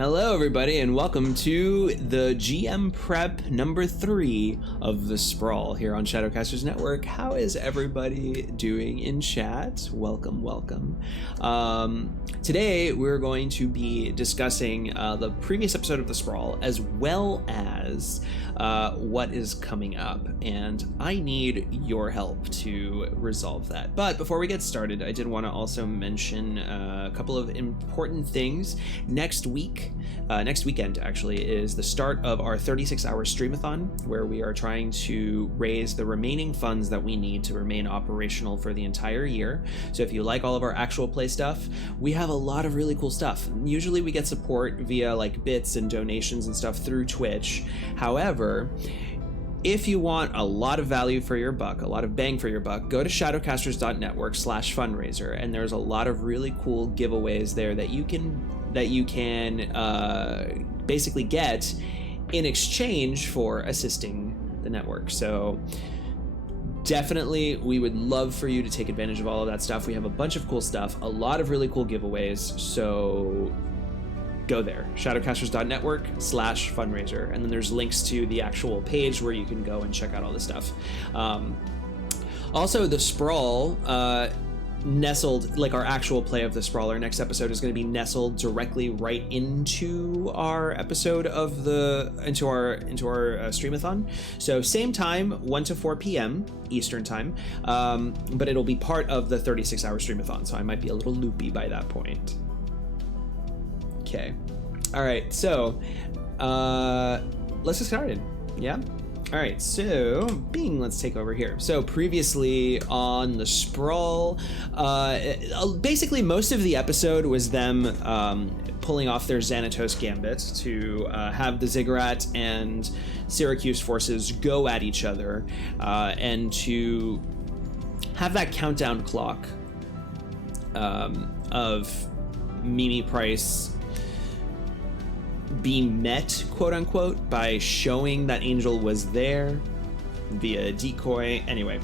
Hello everybody and welcome to the GM Prep number 3 of the Sprawl here on Shadowcasters Network. How is everybody doing in chat? Welcome. Today we're going to be discussing the previous episode of the Sprawl as well as what is coming up, and I need your help to resolve that. But before we get started, I did want to also mention a couple of important things. Next weekend actually, is the start of our 36-hour streamathon, where we are trying to raise the remaining funds that we need to remain operational for the entire year. So if you like all of our actual play stuff, we have a lot of really cool stuff. Usually we get support via like bits and donations and stuff through Twitch. However, if you want a lot of value for your buck, a lot of bang for your buck, go to shadowcasters.network/fundraiser, and there's a lot of really cool giveaways there that you can basically get in exchange for assisting the network. So definitely we would love for you to take advantage of all of that stuff. We have a bunch of cool stuff, a lot of really cool giveaways, so go there, shadowcasters.network/fundraiser, and then there's links to the actual page where you can go and check out all this stuff. Also, the Sprawl, nestled, like our actual play of the Sprawl, our next episode is going to be nestled directly right into our episode of into our streamathon. So same time, 1 to 4 p.m. Eastern time, but it'll be part of the 36-hour streamathon, so I might be a little loopy by that point. Okay. All right. So, let's get started. Yeah. All right. So, let's take over here. So previously on the Sprawl, basically most of the episode was them pulling off their Xanatos gambit to have the Ziggurat and Syracuse forces go at each other, and to have that countdown clock of Mimi Price be met, quote unquote, by showing that Angel was there via decoy. Anyway,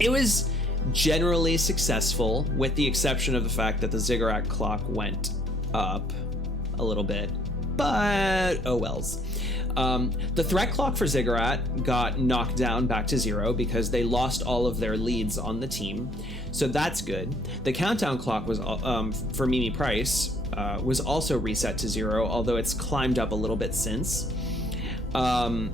it was generally successful, with the exception of the fact that the Ziggurat clock went up a little bit, but oh wells. The threat clock for Ziggurat got knocked down back to 0 because they lost all of their leads on the team, so that's good. The countdown clock was for Mimi Price was also reset to 0, although it's climbed up a little bit since. And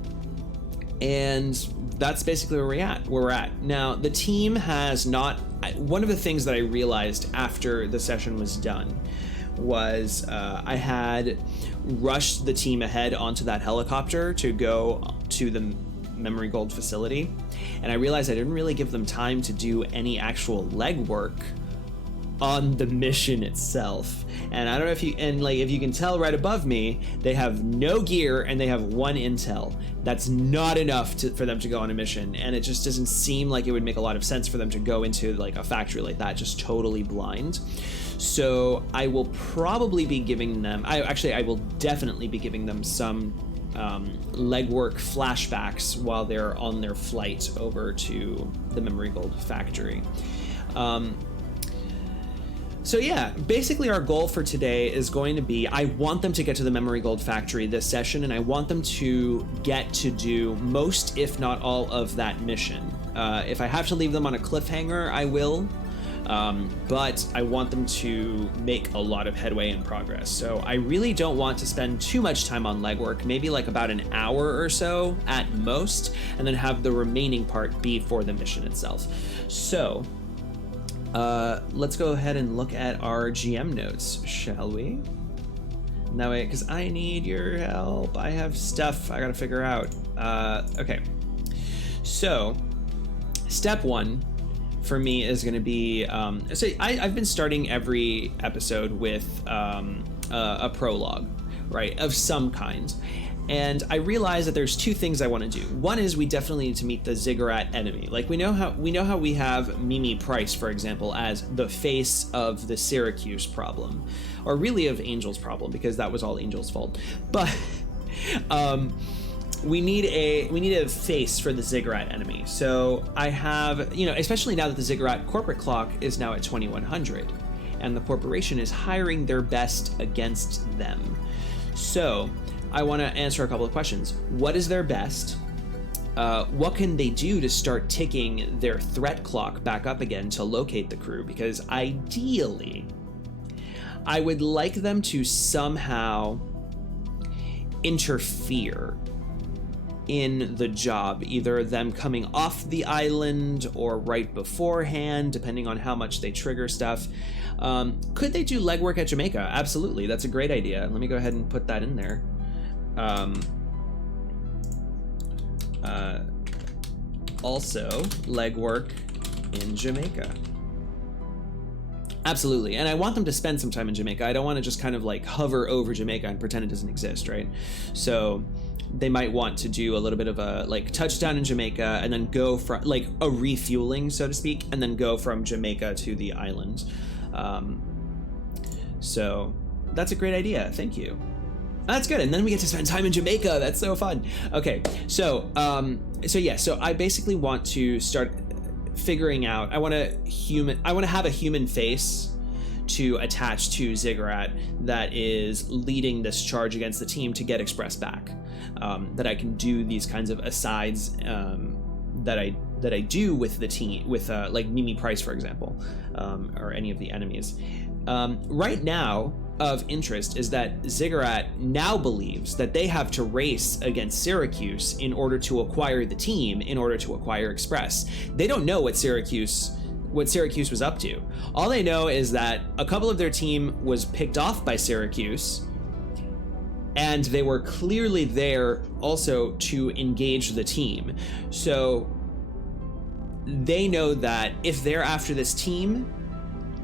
that's basically where we're at. Now, the team has not... One of the things that I realized after the session was done was I had rushed the team ahead onto that helicopter to go to the Memory Gold facility, and I realized I didn't really give them time to do any actual legwork on the mission itself. And I don't know if you can tell right above me, they have no gear and they have 1 intel. That's not enough for them to go on a mission, and it just doesn't seem like it would make a lot of sense for them to go into like a factory like that just totally blind. So I will probably be giving them, I will definitely be giving them some legwork flashbacks while they're on their flight over to the Memory Gold factory. So yeah, basically our goal for today is going to be, I want them to get to the Memory Gold factory this session, and I want them to get to do most, if not all, of that mission. If I have to leave them on a cliffhanger, I will, but I want them to make a lot of headway and progress. So I really don't want to spend too much time on legwork, maybe like about an hour or so at most, and then have the remaining part be for the mission itself. So let's go ahead and look at our GM notes, shall we? That way, because I need your help. I have stuff I gotta figure out. Okay. So, step 1 for me is gonna be, so I've been starting every episode with a prologue, right, of some kind. And I realize that there's 2 things I want to do. One is we definitely need to meet the Ziggurat enemy. Like we know how we have Mimi Price, for example, as the face of the Syracuse problem, or really of Angel's problem, because that was all Angel's fault. But we need a face for the Ziggurat enemy. So I have, especially now that the Ziggurat corporate clock is now at 2100, and the corporation is hiring their best against them. So I want to answer a couple of questions. What is their best? What can they do to start ticking their threat clock back up again to locate the crew? Because ideally, I would like them to somehow interfere in the job, either them coming off the island or right beforehand, depending on how much they trigger stuff. Could they do legwork at Jamaica? Absolutely, that's a great idea. Let me go ahead and put that in there. Also, legwork in Jamaica. Absolutely, and I want them to spend some time in Jamaica. I don't want to just kind of like hover over Jamaica and pretend it doesn't exist, right? So they might want to do a little bit of a like touchdown in Jamaica and then go from like a refueling, so to speak, and then go from Jamaica to the island. So that's a great idea. Thank you. That's good, and then we get to spend time in Jamaica. That's so fun. Okay, so I basically want to start figuring out. I want to have a human face to attach to Ziggurat that is leading this charge against the team to get Express back. That I can do these kinds of asides that I do with the team, with like Mimi Price, for example, or any of the enemies. Right now, of interest is that Ziggurat now believes that they have to race against Syracuse in order to acquire the team, in order to acquire Express. They don't know what Syracuse was up to. All they know is that a couple of their team was picked off by Syracuse, and they were clearly there also to engage the team. So they know that if they're after this team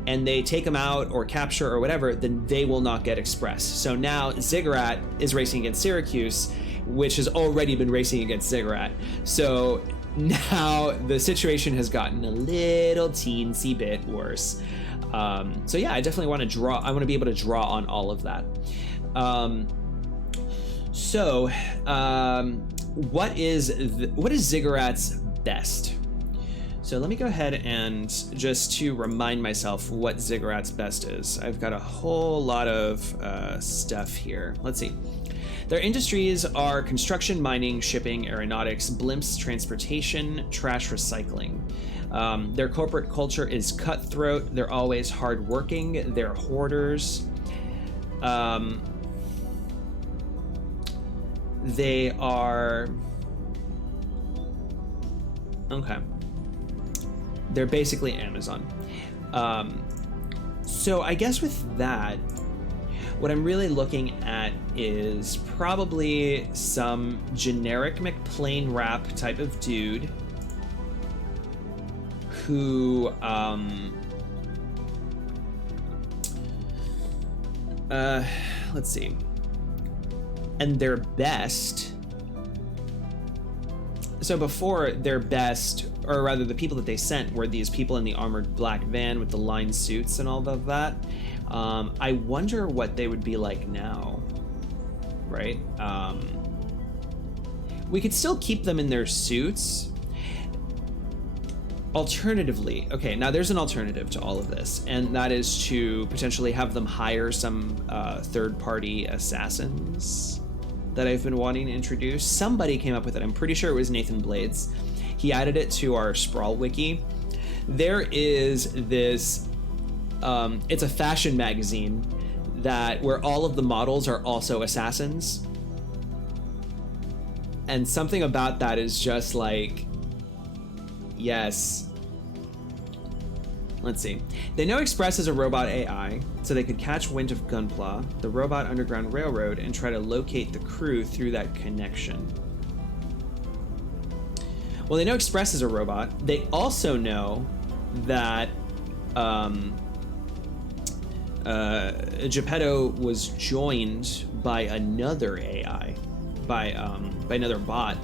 and they take them out or capture or whatever, then they will not get Express. So now Ziggurat is racing against Syracuse, which has already been racing against Ziggurat. So now the situation has gotten a little teensy bit worse. So yeah, I definitely want to draw. I want to be able to draw on all of that. What is Ziggurat's best? So let me go ahead and just to remind myself what Ziggurat's best is. I've got a whole lot of stuff here. Let's see. Their industries are construction, mining, shipping, aeronautics, blimps, transportation, trash recycling. Their corporate culture is cutthroat. They're always hardworking. They're hoarders. They are... Okay. They're basically Amazon. So I guess with that, what I'm really looking at is probably some generic McPlane rap type of dude who, let's see. And their best. So before, their best, or rather the people that they sent were these people in the armored black van with the lined suits and all of that. I wonder what they would be like now, right? We could still keep them in their suits. Alternatively, okay, now there's an alternative to all of this, and that is to potentially have them hire some third-party assassins that I've been wanting to introduce. Somebody came up with it. I'm pretty sure it was Nathan Blades. He added it to our Sprawl wiki. There is this, it's a fashion magazine where all of the models are also assassins. And something about that is just like, yes. Let's see. They know Express is a robot AI, so they could catch wind of Gunpla, the robot underground railroad, and try to locate the crew through that connection. Well, they know Express is a robot. They also know that Geppetto was joined by another AI, by another bot,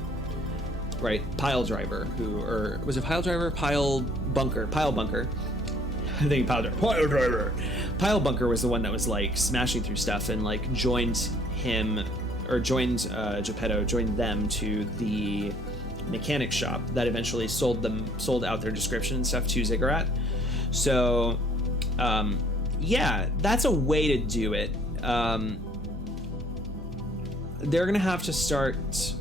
right? Pile Driver, or was it Pile Driver? Pile Bunker. I think Pile Driver. Pile Bunker was the one that was like smashing through stuff and like joined Geppetto, joined them to the mechanic shop that eventually sold out their description and stuff to Ziggurat. So yeah, that's a way to do it. they're gonna have to start.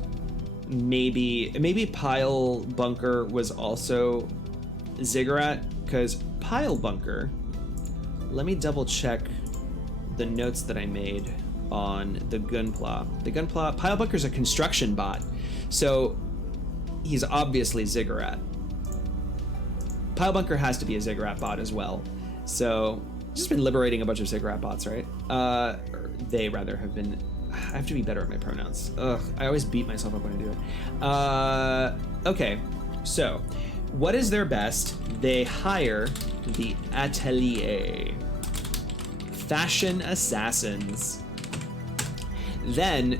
Maybe Pile Bunker was also Ziggurat, because Pile Bunker. Let me double check the notes that I made on the Gunpla. The Gunpla, Pile Bunker's a construction bot, so he's obviously Ziggurat. Pile Bunker has to be a Ziggurat bot as well. So just been liberating a bunch of Ziggurat bots, right? They rather have been. I have to be better at my pronouns. Ugh, I always beat myself up when I do it. Okay, so what is their best? They hire the Atelier. Fashion Assassins. Then,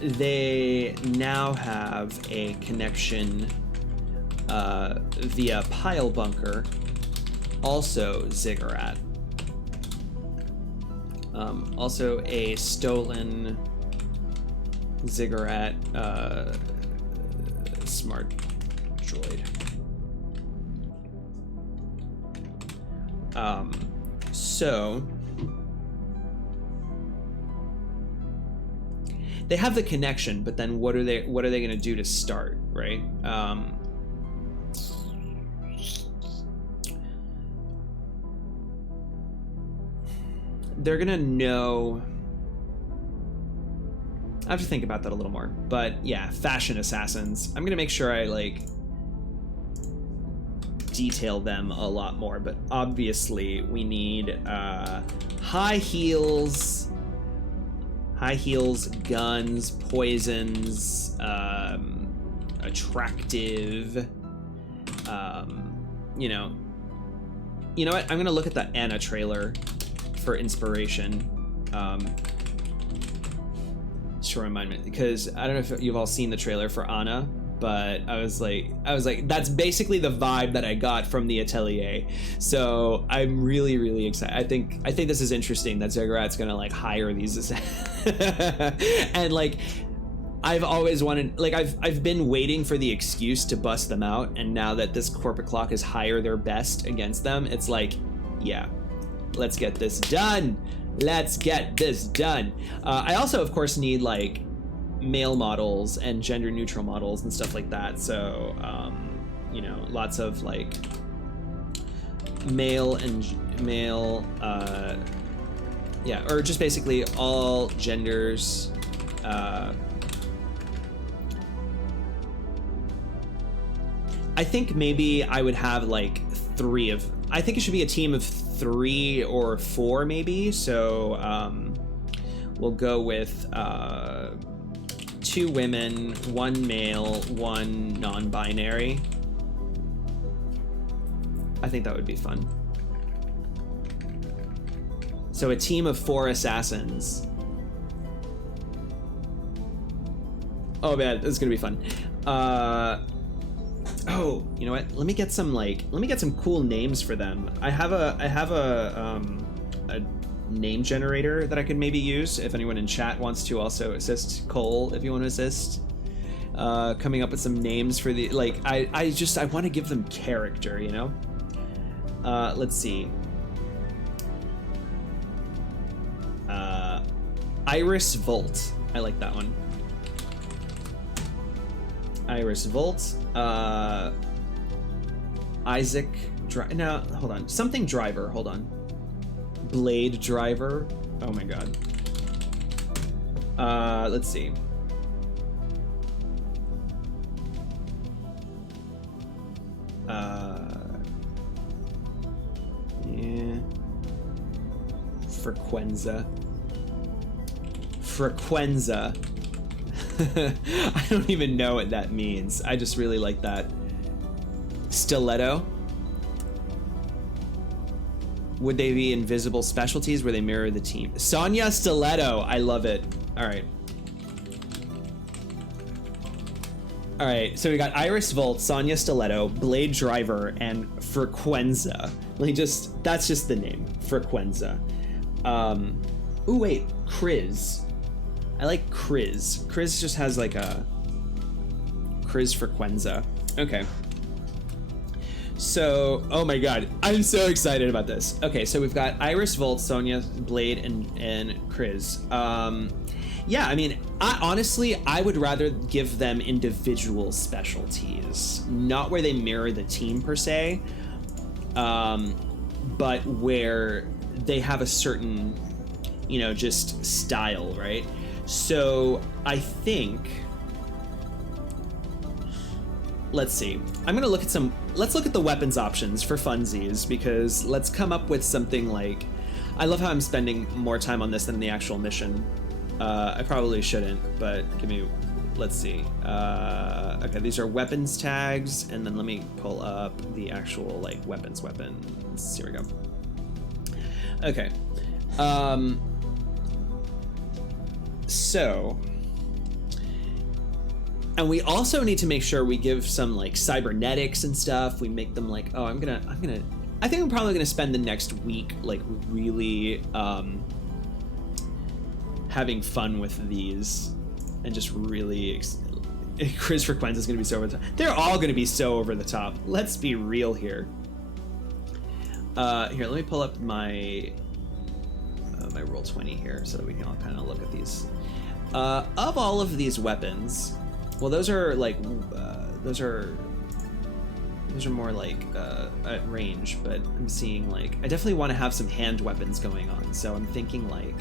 they now have a connection via Pile Bunker, also Ziggurat. Also a stolen Ziggurat smart droid. So they have the connection, but then what are they going to do to start, right? They're gonna know. I have to think about that a little more, but yeah, Fashion Assassins. I'm gonna make sure I like detail them a lot more, but obviously we need high heels, guns, poisons, attractive. You know what? I'm gonna look at the Anna trailer for inspiration. Just to remind me, because I don't know if you've all seen the trailer for Anna, but I was like, that's basically the vibe that I got from the Atelier. So I'm really, really excited. I think this is interesting that Ziggurat's gonna like hire these and like I've always wanted, like I've been waiting for the excuse to bust them out, and now that this corporate clock is hire their best against them, it's like, yeah, let's get this done. Let's get this done. I also, of course, need like male models and gender neutral models and stuff like that. So, lots of like male, or just basically all genders. I think maybe I would have like I think it should be a team of 3 or 4 maybe. So we'll go with 2 women, 1 male, 1 non-binary. I think that would be fun. So a team of 4 assassins. Oh man, this is gonna be fun. Oh, you know what? Let me get some cool names for them. I have a name generator that I could maybe use if anyone in chat wants to also assist. Cole, if you want to assist, coming up with some names for the I want to give them character, you know. Let's see. Iris Volt. I like that one. Iris Volt. Isaac. No, hold on. Something Driver. Hold on. Blade Driver. Oh my god. Let's see. Yeah. Frequenza. I don't even know what that means. I just really like that. Stiletto. Would they be invisible specialties where they mirror the team? Sonya Stiletto. I love it. All right. All right. So we got Iris Volt, Sonya Stiletto, Blade Driver, and Frequenza. That's just the name. Frequenza. Ooh, wait. Kriz. I like Kriz. Kriz just has like a Kriz Frequenza. Okay. So, oh my god, I'm so excited about this. Okay, so we've got Iris, Volt, Sonia, Blade, and Chris. Yeah, I mean, honestly, I would rather give them individual specialties, not where they mirror the team per se, but where they have a certain, you know, just style, right? So I think, let's see. I'm gonna look at let's look at the weapons options for funsies, because let's come up with something like, I love how I'm spending more time on this than the actual mission. I probably shouldn't, but let's see. Okay, these are weapons tags, and then let me pull up the actual like weapons. Here we go. Okay. So, and we also need to make sure we give some like cybernetics and stuff. We make them like, oh, I think I'm probably gonna spend the next week like really having fun with these, and just really Chris Frequenza is gonna be so over the top. They're all gonna be so over the top. Let's be real here. Here, let me pull up my my Roll20 here so that we can all kind of look at these. Of all of these weapons, well, those are like those are more like at range, but I'm seeing like I definitely want to have some hand weapons going on. So I'm thinking like,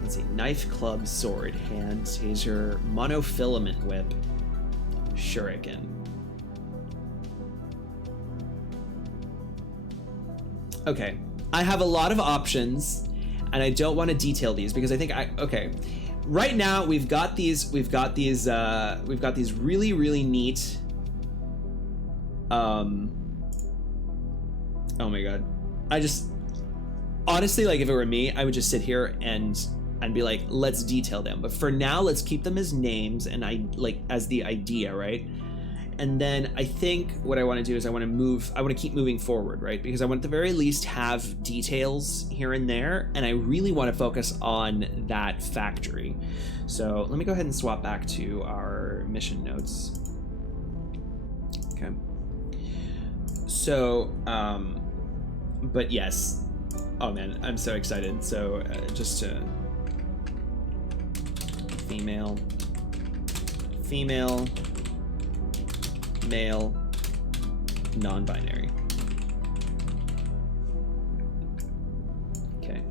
let's see, knife, club, sword, hand, taser, monofilament whip, shuriken. Okay, I have a lot of options, and I don't want to detail these because I think okay. Right now we've got these really, really neat. Oh my god, I just honestly, like, if it were me, I would just sit here and be like, let's detail them. But for now, let's keep them as names and as the idea, right? And then I think what I want to do is I want to keep moving forward, right? Because I want at the very least have details here and there, and I really want to focus on that factory. So let me go ahead and swap back to our mission notes. Okay. So, but yes. Oh man, I'm so excited. So just to female, male, non-binary. Okay.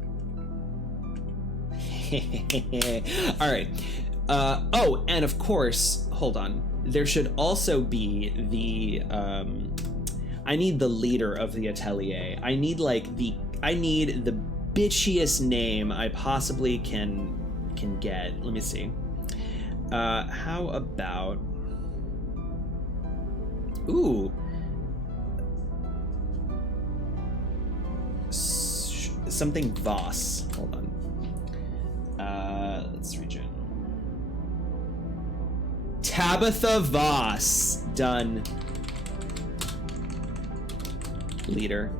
All right. Oh, and of course, hold on. There should also be the, I need the leader of the atelier. I need the bitchiest name I possibly can get. Let me see. How about, ooh, something Voss. Hold on. Let's reach in. Tabitha Voss. Done. Leader.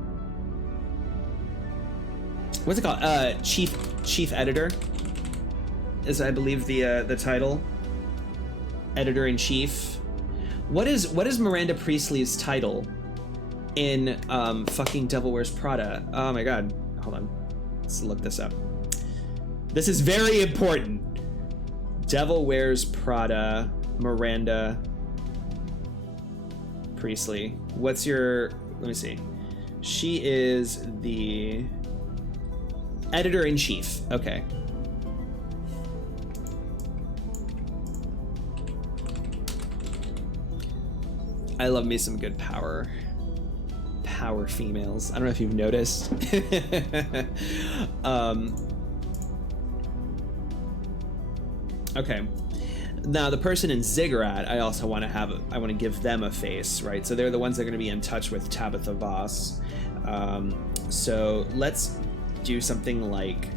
What's it called? Chief editor is, I believe, the title. Editor-in-chief. What is Miranda Priestley's title in fucking Devil Wears Prada? Oh my god. Hold on. Let's look this up. This is very important. Devil Wears Prada, Miranda Priestley. What's your... Let me see. She is the editor-in-chief. Okay. I love me some good power females. I don't know if you've noticed. Okay. Now the person in Ziggurat, I also want to give them a face, right? So they're the ones that are going to be in touch with Tabitha Voss. So let's do something like,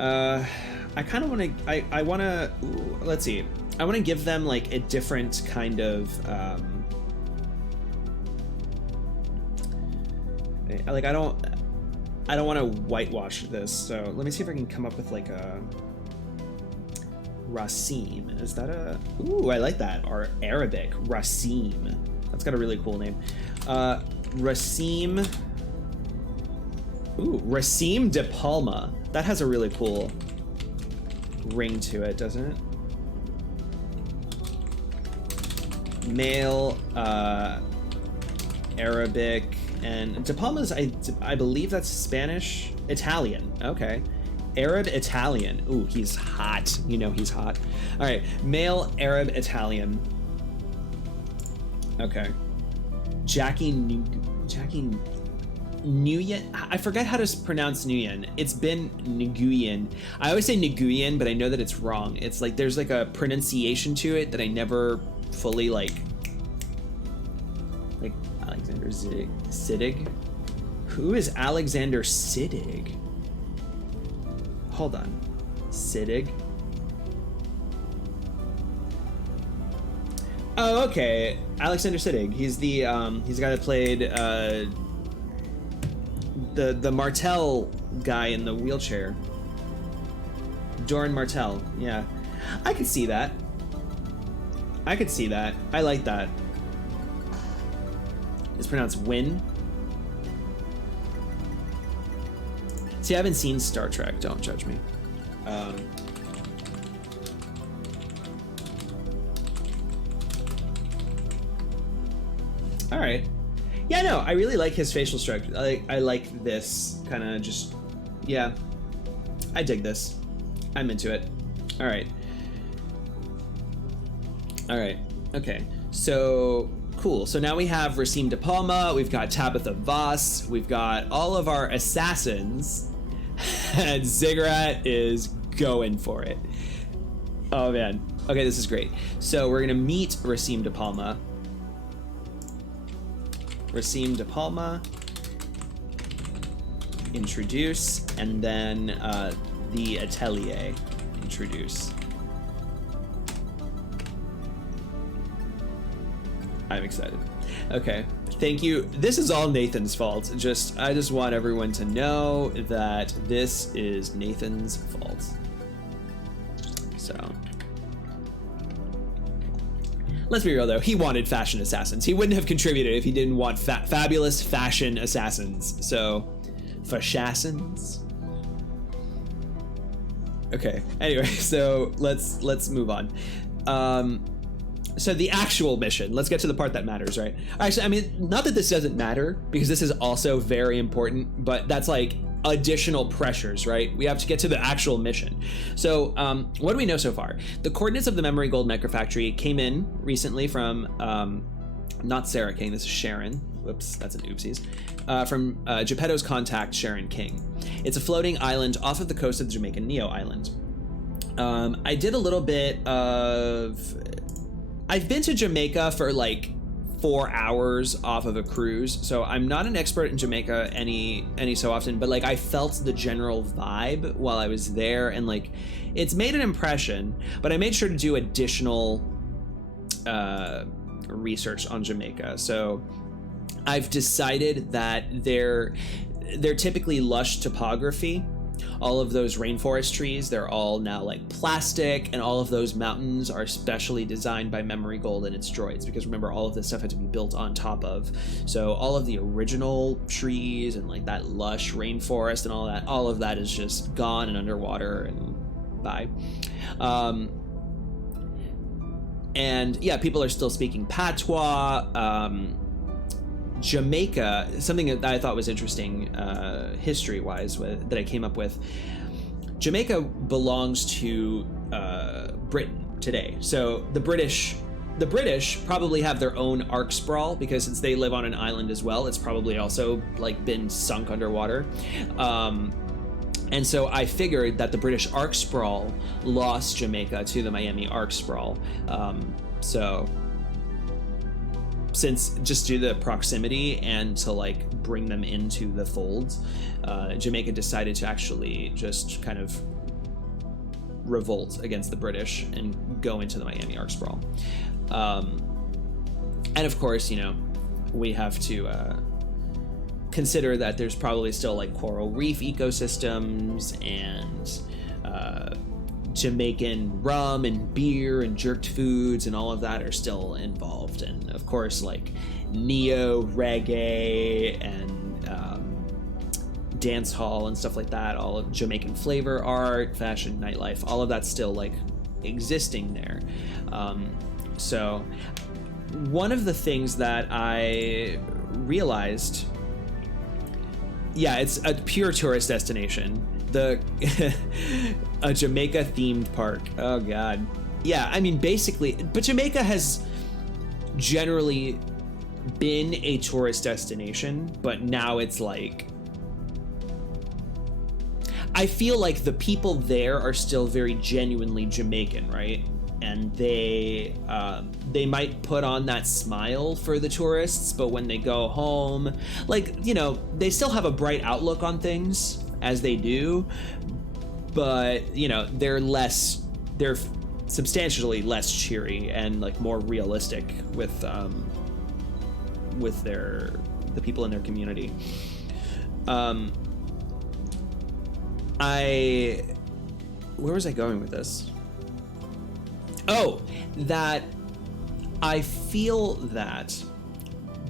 I kind of want to, I want to, let's see. I want to give them like a different kind of, like I don't want to whitewash this. So let me see if I can come up with like a Rasim. Is that a, ooh, I like that. Or Arabic, Rasim. That's got a really cool name. Racim. Ooh, Racim de Palma. That has a really cool ring to it, doesn't it? Male, Arabic, and De Palma's, I believe that's Spanish? Italian, okay. Arab Italian. Ooh, he's hot. You know he's hot. All right, male Arab Italian. Okay. Jackie Nguyen. I forget how to pronounce Nguyen. It's been Nguyen. I always say Nguyen, but I know that it's wrong. It's like there's like a pronunciation to it that I never fully like Alexander Siddig. Who is Alexander Siddig? Hold on. Siddig. Oh, okay. Alexander Siddig. He's the guy that played the Martell guy in the wheelchair. Doran Martell. Yeah. I could see that. I like that. It's pronounced Win. See, I haven't seen Star Trek. Don't judge me. All right. Yeah, no, I really like his facial structure. I like this kind of just, yeah. I dig this. I'm into it. All right. Okay. So cool. So now we have Racim de Palma. We've got Tabitha Voss. We've got all of our assassins, and Ziggurat is going for it. Oh man. Okay, this is great. So we're gonna meet Racim de Palma. Racim de Palma. Introduce, and then the Atelier. Introduce. I'm excited. Okay, thank you. This is all Nathan's fault. I just want everyone to know that this is Nathan's fault. So, let's be real though. He wanted fashion assassins. He wouldn't have contributed if he didn't want fabulous fashion assassins. So, fashassins. Okay. Anyway, so let's move on. So the actual mission, let's get to the part that matters, right? Actually, I mean, not that this doesn't matter, because this is also very important, but that's like additional pressures, right? We have to get to the actual mission. So what do we know so far? The coordinates of the Memory Gold Mecha Factory came in recently from, not Sarah King, this is Sharon. Whoops, that's an oopsies. From Geppetto's contact, Sharon King. It's a floating island off of the coast of the Jamaican Neo Island. I did a little bit of... I've been to Jamaica for like 4 hours off of a cruise, so I'm not an expert in Jamaica any so often, but like I felt the general vibe while I was there, and like it's made an impression, but I made sure to do additional research on Jamaica. So I've decided that they're typically lush topography. All of those rainforest trees, they're all now like plastic, and all of those mountains are specially designed by Memory Gold and its droids, because remember, all of this stuff had to be built on top of. So all of the original trees and like that lush rainforest and all of that is just gone and underwater and bye. And yeah, people are still speaking patois. Jamaica, something that I thought was interesting history-wise that I came up with. Jamaica belongs to Britain today. So the British probably have their arc Sprawl, because since they live on an island as well, it's probably also like been sunk underwater. And so I figured that the British arc Sprawl lost Jamaica to the Miami arc Sprawl. So since just due to the proximity and to like bring them into the folds, Jamaica decided to actually just kind of revolt against the British and go into the Miami arc Sprawl. And of course, you know, we have to consider that there's probably still like coral reef ecosystems and Jamaican rum and beer and jerked foods and all of that are still involved. And of course, like neo reggae and dance hall and stuff like that, all of Jamaican flavor, art, fashion, nightlife, all of that's still like existing there. So one of the things that I realized, yeah, it's a pure tourist destination. A Jamaica themed park. Oh God. Yeah, I mean, basically, but Jamaica has generally been a tourist destination, but now it's like, I feel like the people there are still very genuinely Jamaican, right? And they might put on that smile for the tourists, but when they go home, like, you know, they still have a bright outlook on things, as they do, but, you know, they're substantially less cheery and like more realistic with the people in their community. Where was I going with this? Oh, that I feel that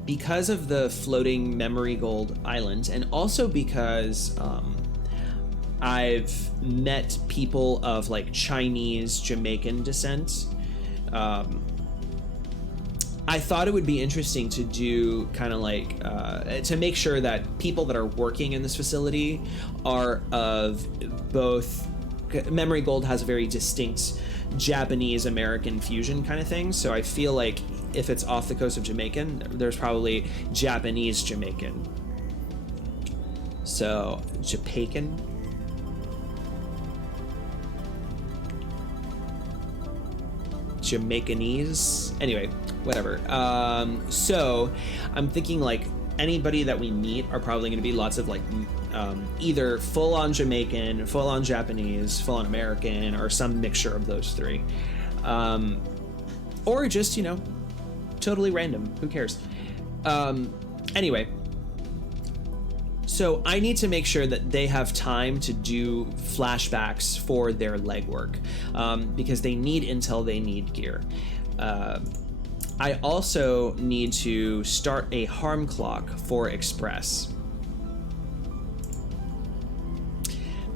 because of the floating memory gold island, and also because I've met people of like Chinese Jamaican descent, I thought it would be interesting to do kind of like to make sure that people that are working in this facility are of both. Memory Gold has a very distinct Japanese American fusion kind of thing, so I feel like if it's off the coast of Jamaican, there's probably Japanese Jamaican. So Jamaican. Jamaicanese. Anyway, whatever. So I'm thinking like anybody that we meet are probably going to be lots of like either full-on Jamaican, full-on Japanese, full-on American, or some mixture of those three, or just, you know, totally random. Who cares? Anyway, so I need to make sure that they have time to do flashbacks for their legwork, because they need intel, they need gear. I also need to start a harm clock for Express,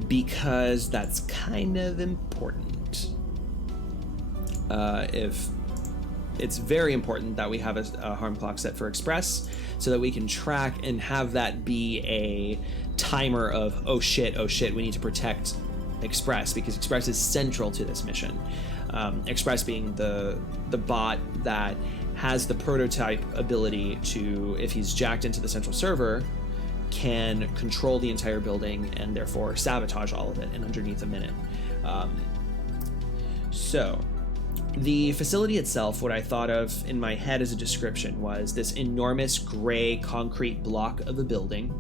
because that's kind of important. If it's very important that we have a harm clock set for Express, so that we can track and have that be a timer of, oh shit, we need to protect Express, because Express is central to this mission. Express being the bot that has the prototype ability to, if he's jacked into the central server, can control the entire building and therefore sabotage all of it in underneath a minute. So the facility itself, what I thought of in my head as a description was this enormous gray concrete block of a building,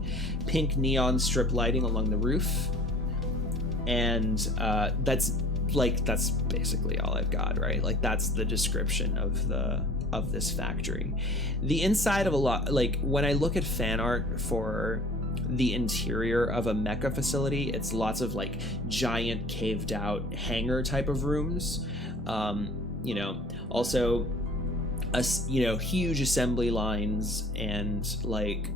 pink neon strip lighting along the roof, and that's basically all I've got, right? Like, that's the description of this factory. The inside of a lot, like when I look at fan art for the interior of a mecha facility, it's lots of like giant caved out hangar type of rooms. You know, also huge assembly lines, and like,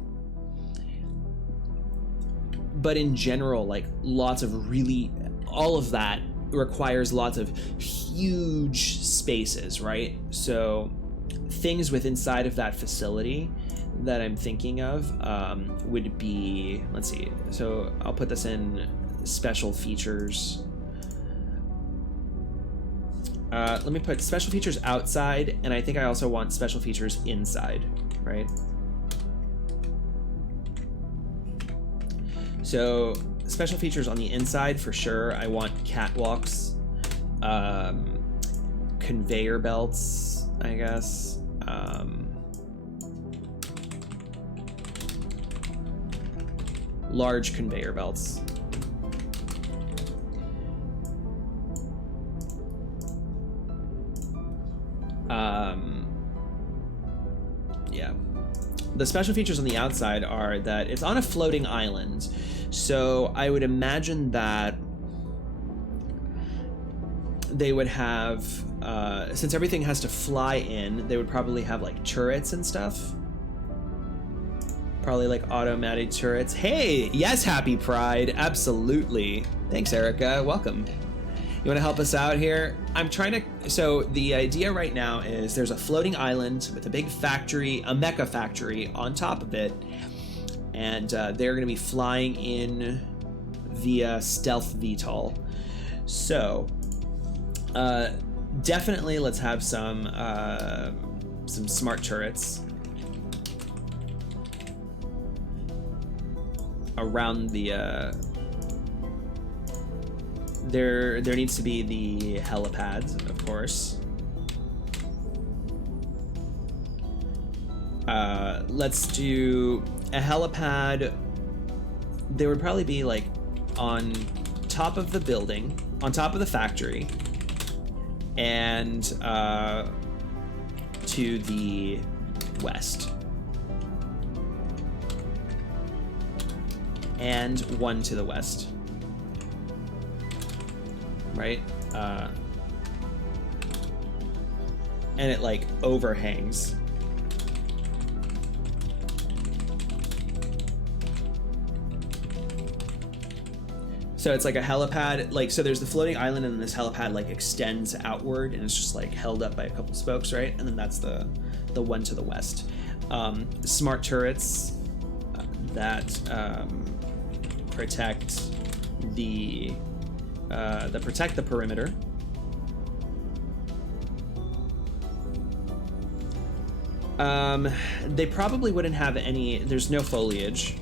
but in general, like lots of really, all of that requires lots of huge spaces, right? So things with inside of that facility that I'm thinking of would be, let's see, so I'll put this in special features. Let me put special features outside, and I think I also want special features inside, right? So special features on the inside for sure. I want catwalks, conveyor belts, I guess. Large conveyor belts. Yeah. The special features on the outside are that it's on a floating island. So I would imagine that they would have, since everything has to fly in, they would probably have like turrets and stuff. Probably like automatic turrets. Hey, yes, Happy Pride, absolutely. Thanks, Erica, welcome. You want to help us out here? I'm trying to, so the idea right now is there's a floating island with a big factory, a mecha factory on top of it, and they're going to be flying in via stealth VTOL. So definitely let's have some smart turrets around the there needs to be the helipad, of course. Let's do a helipad. There would probably be like on top of the building, on top of the factory, and to the west. And one to the west. Right? And it like overhangs. So it's like a helipad, like, so there's the floating island and then this helipad like extends outward and it's just like held up by a couple spokes, right? And then that's the one to the west. Smart turrets that protect the perimeter. They probably wouldn't have any, there's no foliage.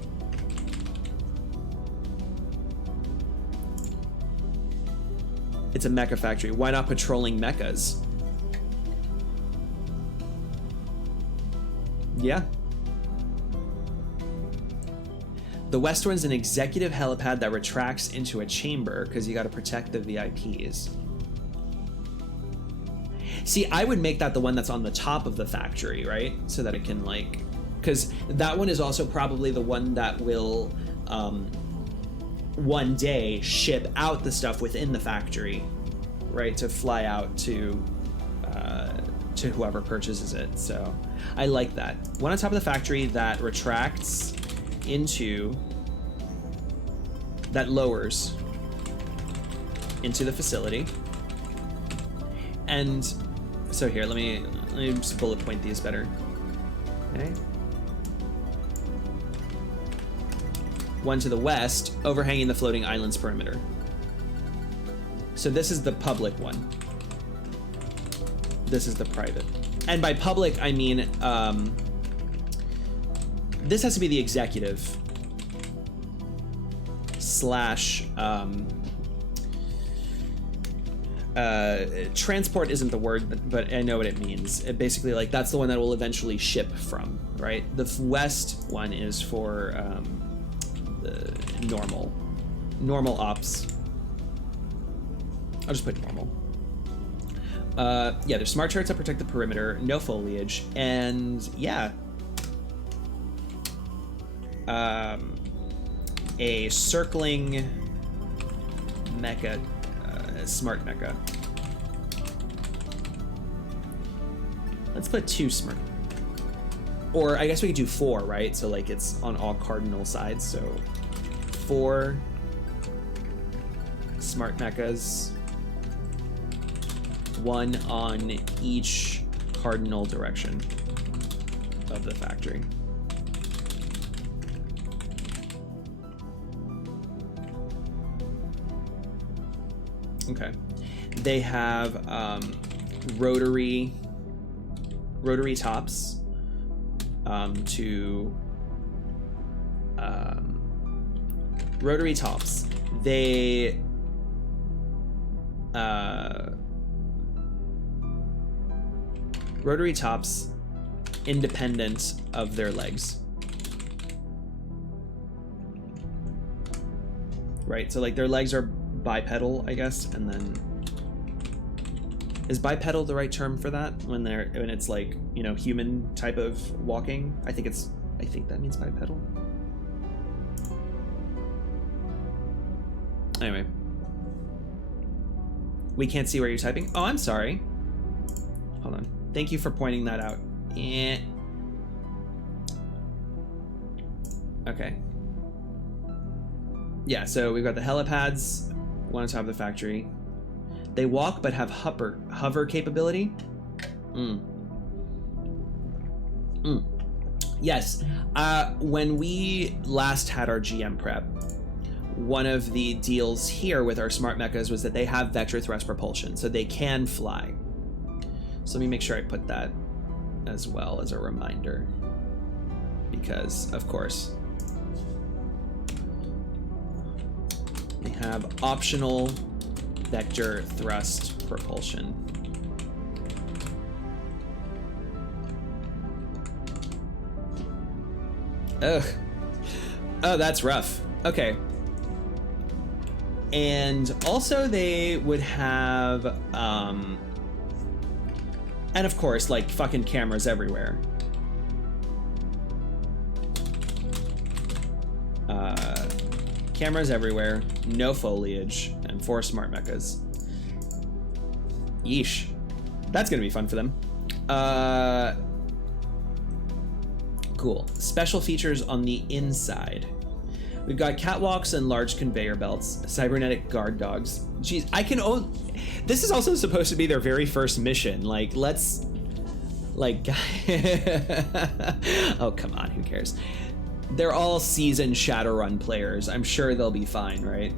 It's a mecha factory. Why not patrolling mechas? Yeah. The west one's an executive helipad that retracts into a chamber because you got to protect the VIPs. See, I would make that the one that's on the top of the factory, right? So that it can like, because that one is also probably the one that will one day ship out the stuff within the factory, right? To fly out to whoever purchases it. So I like that. One on top of the factory that retracts into, that lowers into the facility. And so here, let me just bullet point these better. Okay. One to the west, overhanging the floating island's perimeter. So this is the public one. This is the private. And by public, I mean, this has to be the executive slash, transport isn't the word, but I know what it means. It basically, like, that's the one that will eventually ship from, right? The west one is for the normal ops. I'll just put normal. Yeah, there's smart turrets that protect the perimeter, no foliage, and yeah. A circling mecha, smart mecha. Let's put 2 smart. Or I guess we could do 4, right? So like it's on all cardinal sides, so 4 smart mechas. 1 on each cardinal direction of the factory. Okay. They have rotary tops to rotary tops. They rotary tops independent of their legs. Right, so like their legs are bipedal, I guess, and then is bipedal the right term for that when it's like, you know, human type of walking? I think that means bipedal. Anyway. We can't see where you're typing. Oh, I'm sorry. Hold on. Thank you for pointing that out. Okay. Yeah, so we've got the helipads, one on top of the factory. They walk but have hover capability. Yes. When we last had our GM prep, one of the deals here with our smart mechas was that they have vector thrust propulsion, so they can fly. So let me make sure I put that as well as a reminder, because of course they have optional vector thrust propulsion. Ugh. Oh, that's rough. Okay. And also they would have, and of course, like, fucking cameras everywhere. Cameras everywhere, no foliage, and 4 smart mechas. Yeesh. That's gonna be fun for them. Cool. Special features on the inside. We've got catwalks and large conveyor belts, cybernetic guard dogs. Jeez, I can own... This is also supposed to be their very first mission. Like, let's... Like... Oh, come on, who cares? They're all seasoned Shadowrun players. I'm sure they'll be fine, right?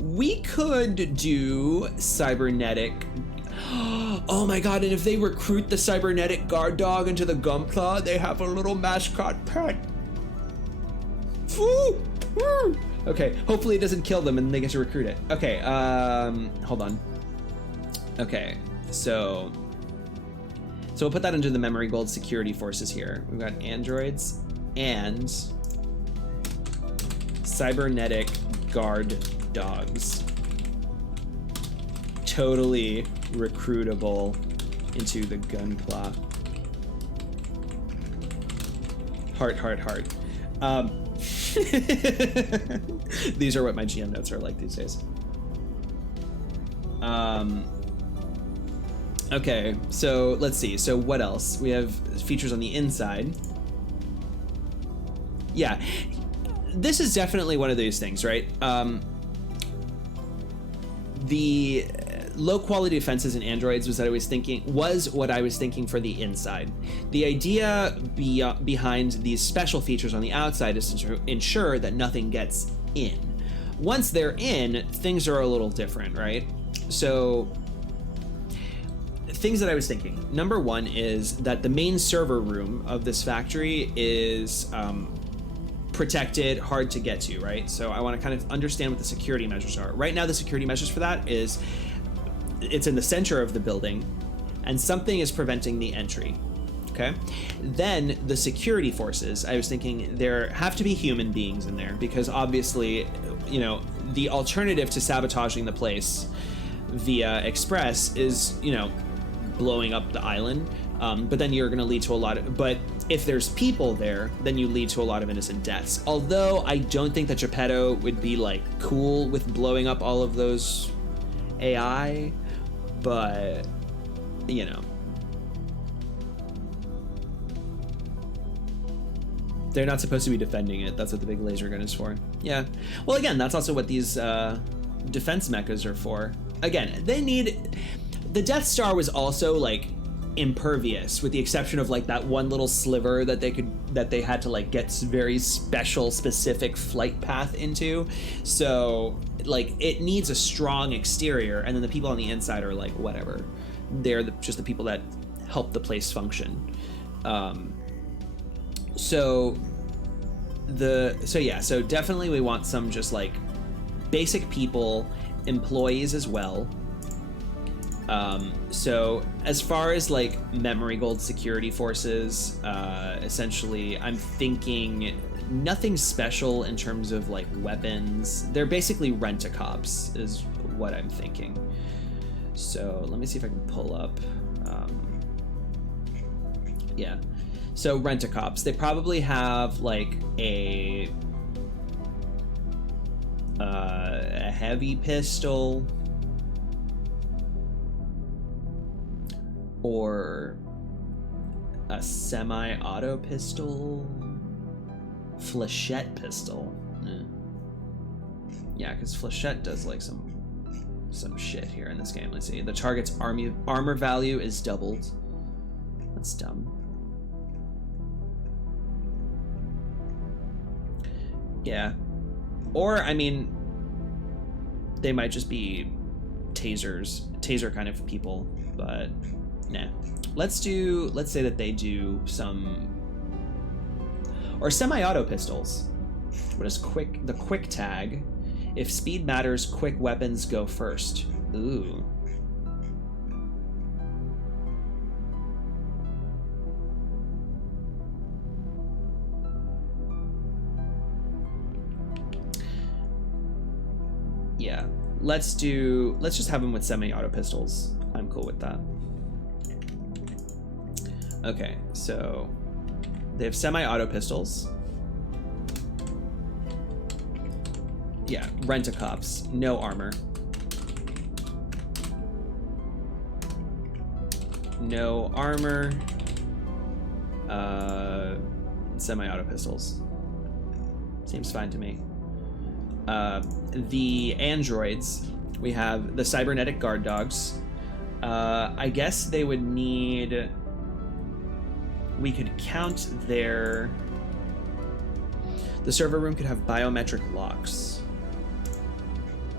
We could do cybernetic... Oh my god, and if they recruit the cybernetic guard dog into the Gunpla, they have a little mascot pet. Okay, hopefully it doesn't kill them and they get to recruit it. Okay, hold on. Okay, so we'll put that into the memory gold security forces here. We've got androids and cybernetic guard dogs. Totally recruitable into the Gunpla. Heart. These are what my GM notes are like these days. Okay, so let's see. So what else? We have features on the inside. Yeah, this is definitely one of those things, right? The low quality defenses in androids was what I was thinking for the inside. The idea behind these special features on the outside is to ensure that nothing gets in. Once they're in, things are a little different, right? So things that I was thinking. Number one is that the main server room of this factory is protected, hard to get to, right? So I want to kind of understand what the security measures are. Right now, the security measures for that is it's in the center of the building and something is preventing the entry. Okay. Then the security forces, I was thinking there have to be human beings in there because obviously, you know, the alternative to sabotaging the place via express is, you know, blowing up the island. But then you're going to lead to a lot of, but if there's people there, then you lead to a lot of innocent deaths. Although I don't think that Geppetto would be like cool with blowing up all of those AI, but you know, they're not supposed to be defending it. That's what the big laser gun is for. Yeah. Well, again, that's also what these defense mechas are for. Again, they need, the Death Star was also like impervious with the exception of like that one little sliver that they had to like get very specific flight path into. So like it needs a strong exterior, and then the people on the inside are like whatever, they're just the people that help the place function. So definitely we want some just like basic people, employees as well. So as far as like memory gold security forces, essentially I'm thinking nothing special in terms of like weapons. They're basically rent-a-cops is what I'm thinking. So let me see if I can pull up. Yeah. So rent-a-cops, they probably have like a A heavy pistol, or a semi-auto pistol, flechette pistol. Yeah, because flechette does like some shit here in this game. Let's see. The target's armor value is doubled. That's dumb. Yeah. Or, I mean, they might just be taser kind of people, but nah. Let's say that they do some, or semi-auto pistols. What is the quick tag? If speed matters, quick weapons go first. Ooh. Yeah, let's just have them with semi-auto pistols. I'm cool with that. Okay, so they have semi-auto pistols. Yeah, rent-a-cops, no armor. No armor. Semi-auto pistols. Seems fine to me. The androids, we have the cybernetic guard dogs. I guess they would need, we could count the server room could have biometric locks.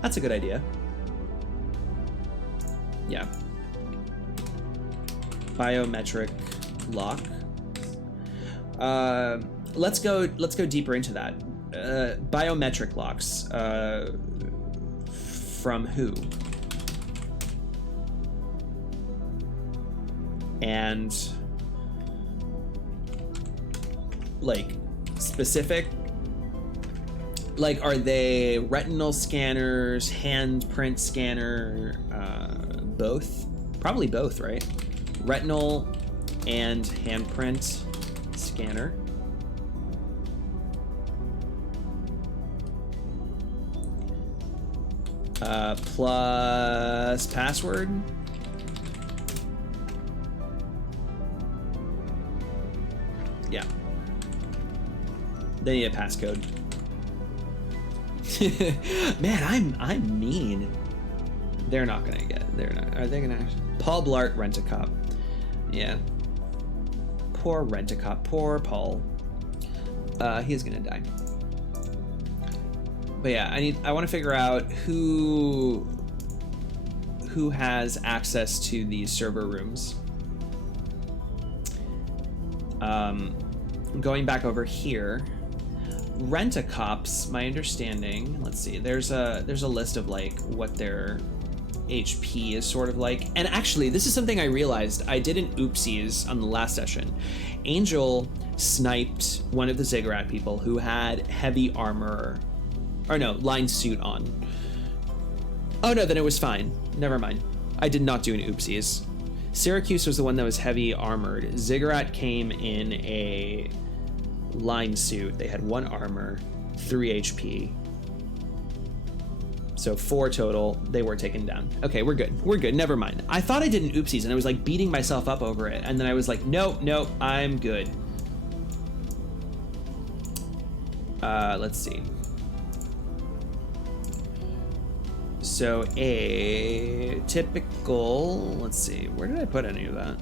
That's a good idea. Yeah. Biometric lock. Let's go deeper into that. Biometric locks. From who? And like specific, like, are they retinal scanners, handprint scanner, both? Probably both, right? Retinal and handprint scanner. Plus password. Yeah. They need a passcode. Man, I'm mean. They're not gonna get. Are they gonna? Paul Blart, rent-a-cop. Yeah. Poor rent-a-cop. Poor Paul. He's gonna die. But yeah, I want to figure out who has access to these server rooms. Going back over here, rent-a-cops, my understanding, let's see, there's a list of like what their HP is sort of like. And actually, this is something I realized. I did an oopsies on the last session. Angel sniped one of the ziggurat people who had heavy armor, or no, line suit on. Oh no, then it was fine. Never mind. I did not do an oopsies. Syracuse was the one that was heavy armored. Ziggurat came in a line suit. They had 1 armor, 3 HP. So 4 total. They were taken down. Okay, we're good. We're good. Never mind. I thought I did an oopsies and I was like beating myself up over it. And then I was like, nope, I'm good. Let's see. So a typical, let's see, where did I put any of that?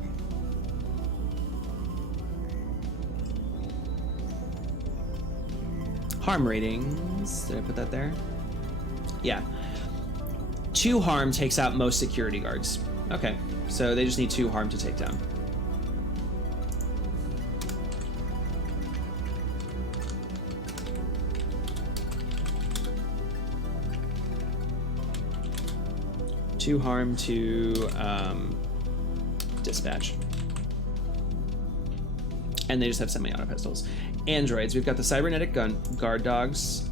Harm ratings, did I put that there? Yeah. 2 harm takes out most security guards. Okay, so they just need 2 harm to take down. Two harm to dispatch. And they just have semi-auto pistols. Androids, we've got the cybernetic guard dogs.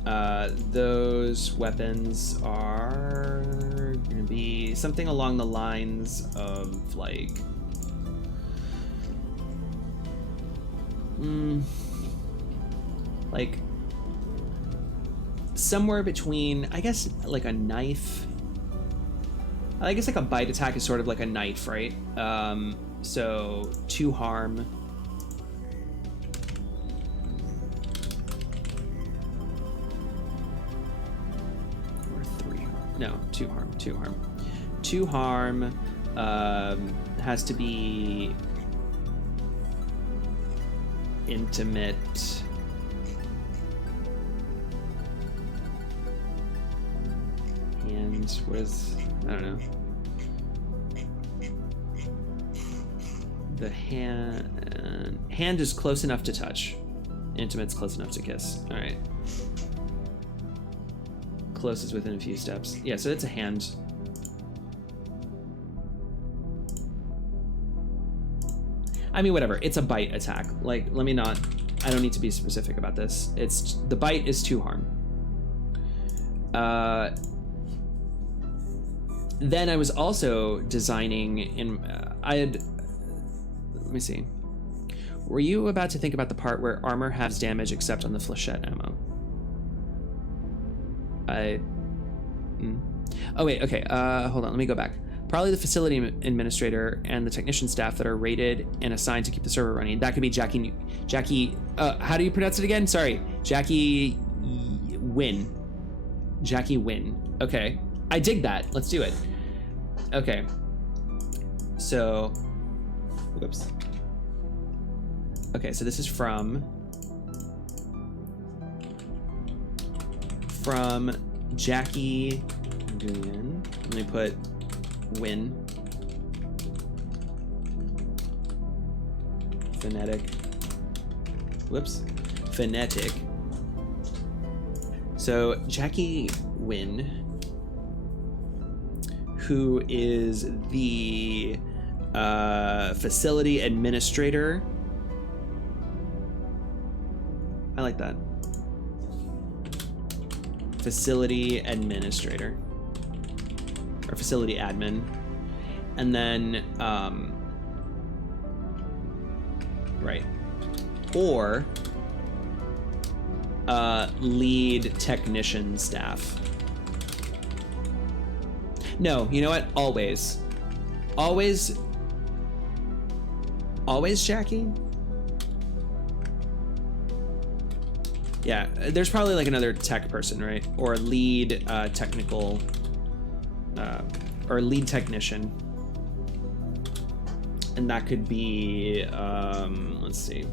Those weapons are gonna be something along the lines of like somewhere between, I guess, like a knife. I guess like a bite attack is sort of like a knife, right? So 2 harm. Or 3 harm. No, 2 harm. 2 harm. 2 harm. Has to be intimate. And what is, I don't know. The hand is close enough to touch. Intimate's close enough to kiss. All right. Close is within a few steps. Yeah, so it's a hand. I mean, whatever. It's a bite attack. Like, let me not. I don't need to be specific about this. It's the bite is 2 harm. Then I was also designing in. I had. Let me see. Were you about to think about the part where armor halves damage except on the flechette ammo? Oh wait. Okay. Hold on. Let me go back. Probably the facility administrator and the technician staff that are rated and assigned to keep the server running. That could be Jackie. How do you pronounce it again? Sorry, Jackie Wynn. Jackie Wynn. Okay, I dig that. Let's do it. Okay. So, whoops. Okay, so this is from Jackie Wynn. Let me put Win. Phonetic. Whoops. Phonetic. So Jackie Wynn, who is the facility administrator. I like that. Facility administrator. Or facility admin. And then, right. Or lead technician staff. No, you know what? Always. Always Jackie? Yeah, there's probably like another tech person, right? Or lead technical, or lead technician. And that could be, let's see.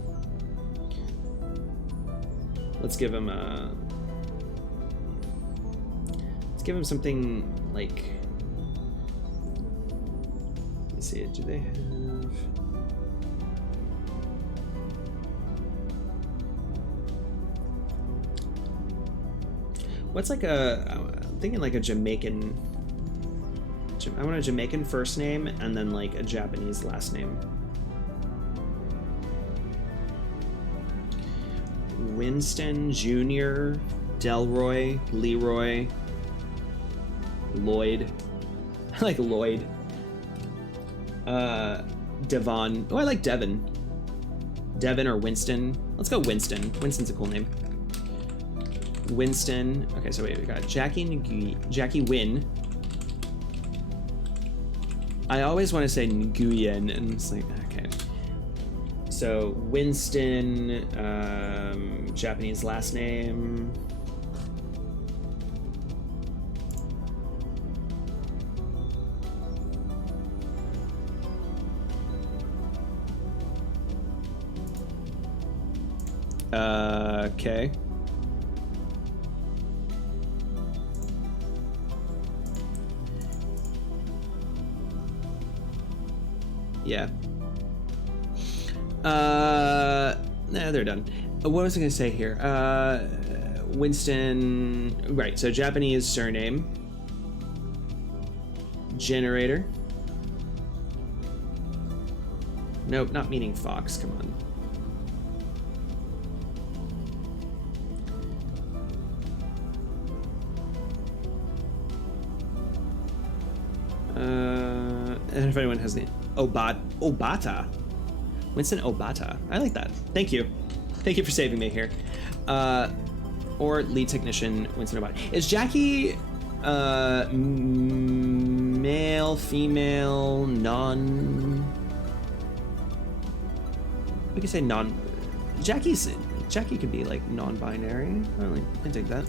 Let's give him something like, let's see, do they have, what's like I'm thinking like a Jamaican, I want a Jamaican first name and then like a Japanese last name. Winston Jr., Delroy, Leroy, Lloyd. I like Lloyd. Devon. Oh, I like Devon. Devon or Winston. Let's go Winston. Winston's a cool name. Winston. Okay, so wait, we got Jackie Wynn. I always want to say Nguyen, and it's like, okay. So Winston, Japanese last name. Okay. Yeah. Nah, they're done. What was I gonna say here? Winston, right, so Japanese surname. Generator. Nope, not meaning Fox, come on. And if anyone has the Obata. Winston Obata. I like that. Thank you. Thank you for saving me here. or lead technician Winston Obata. Is Jackie male, female, non? We could say non. Jackie could be like non-binary. I can take that.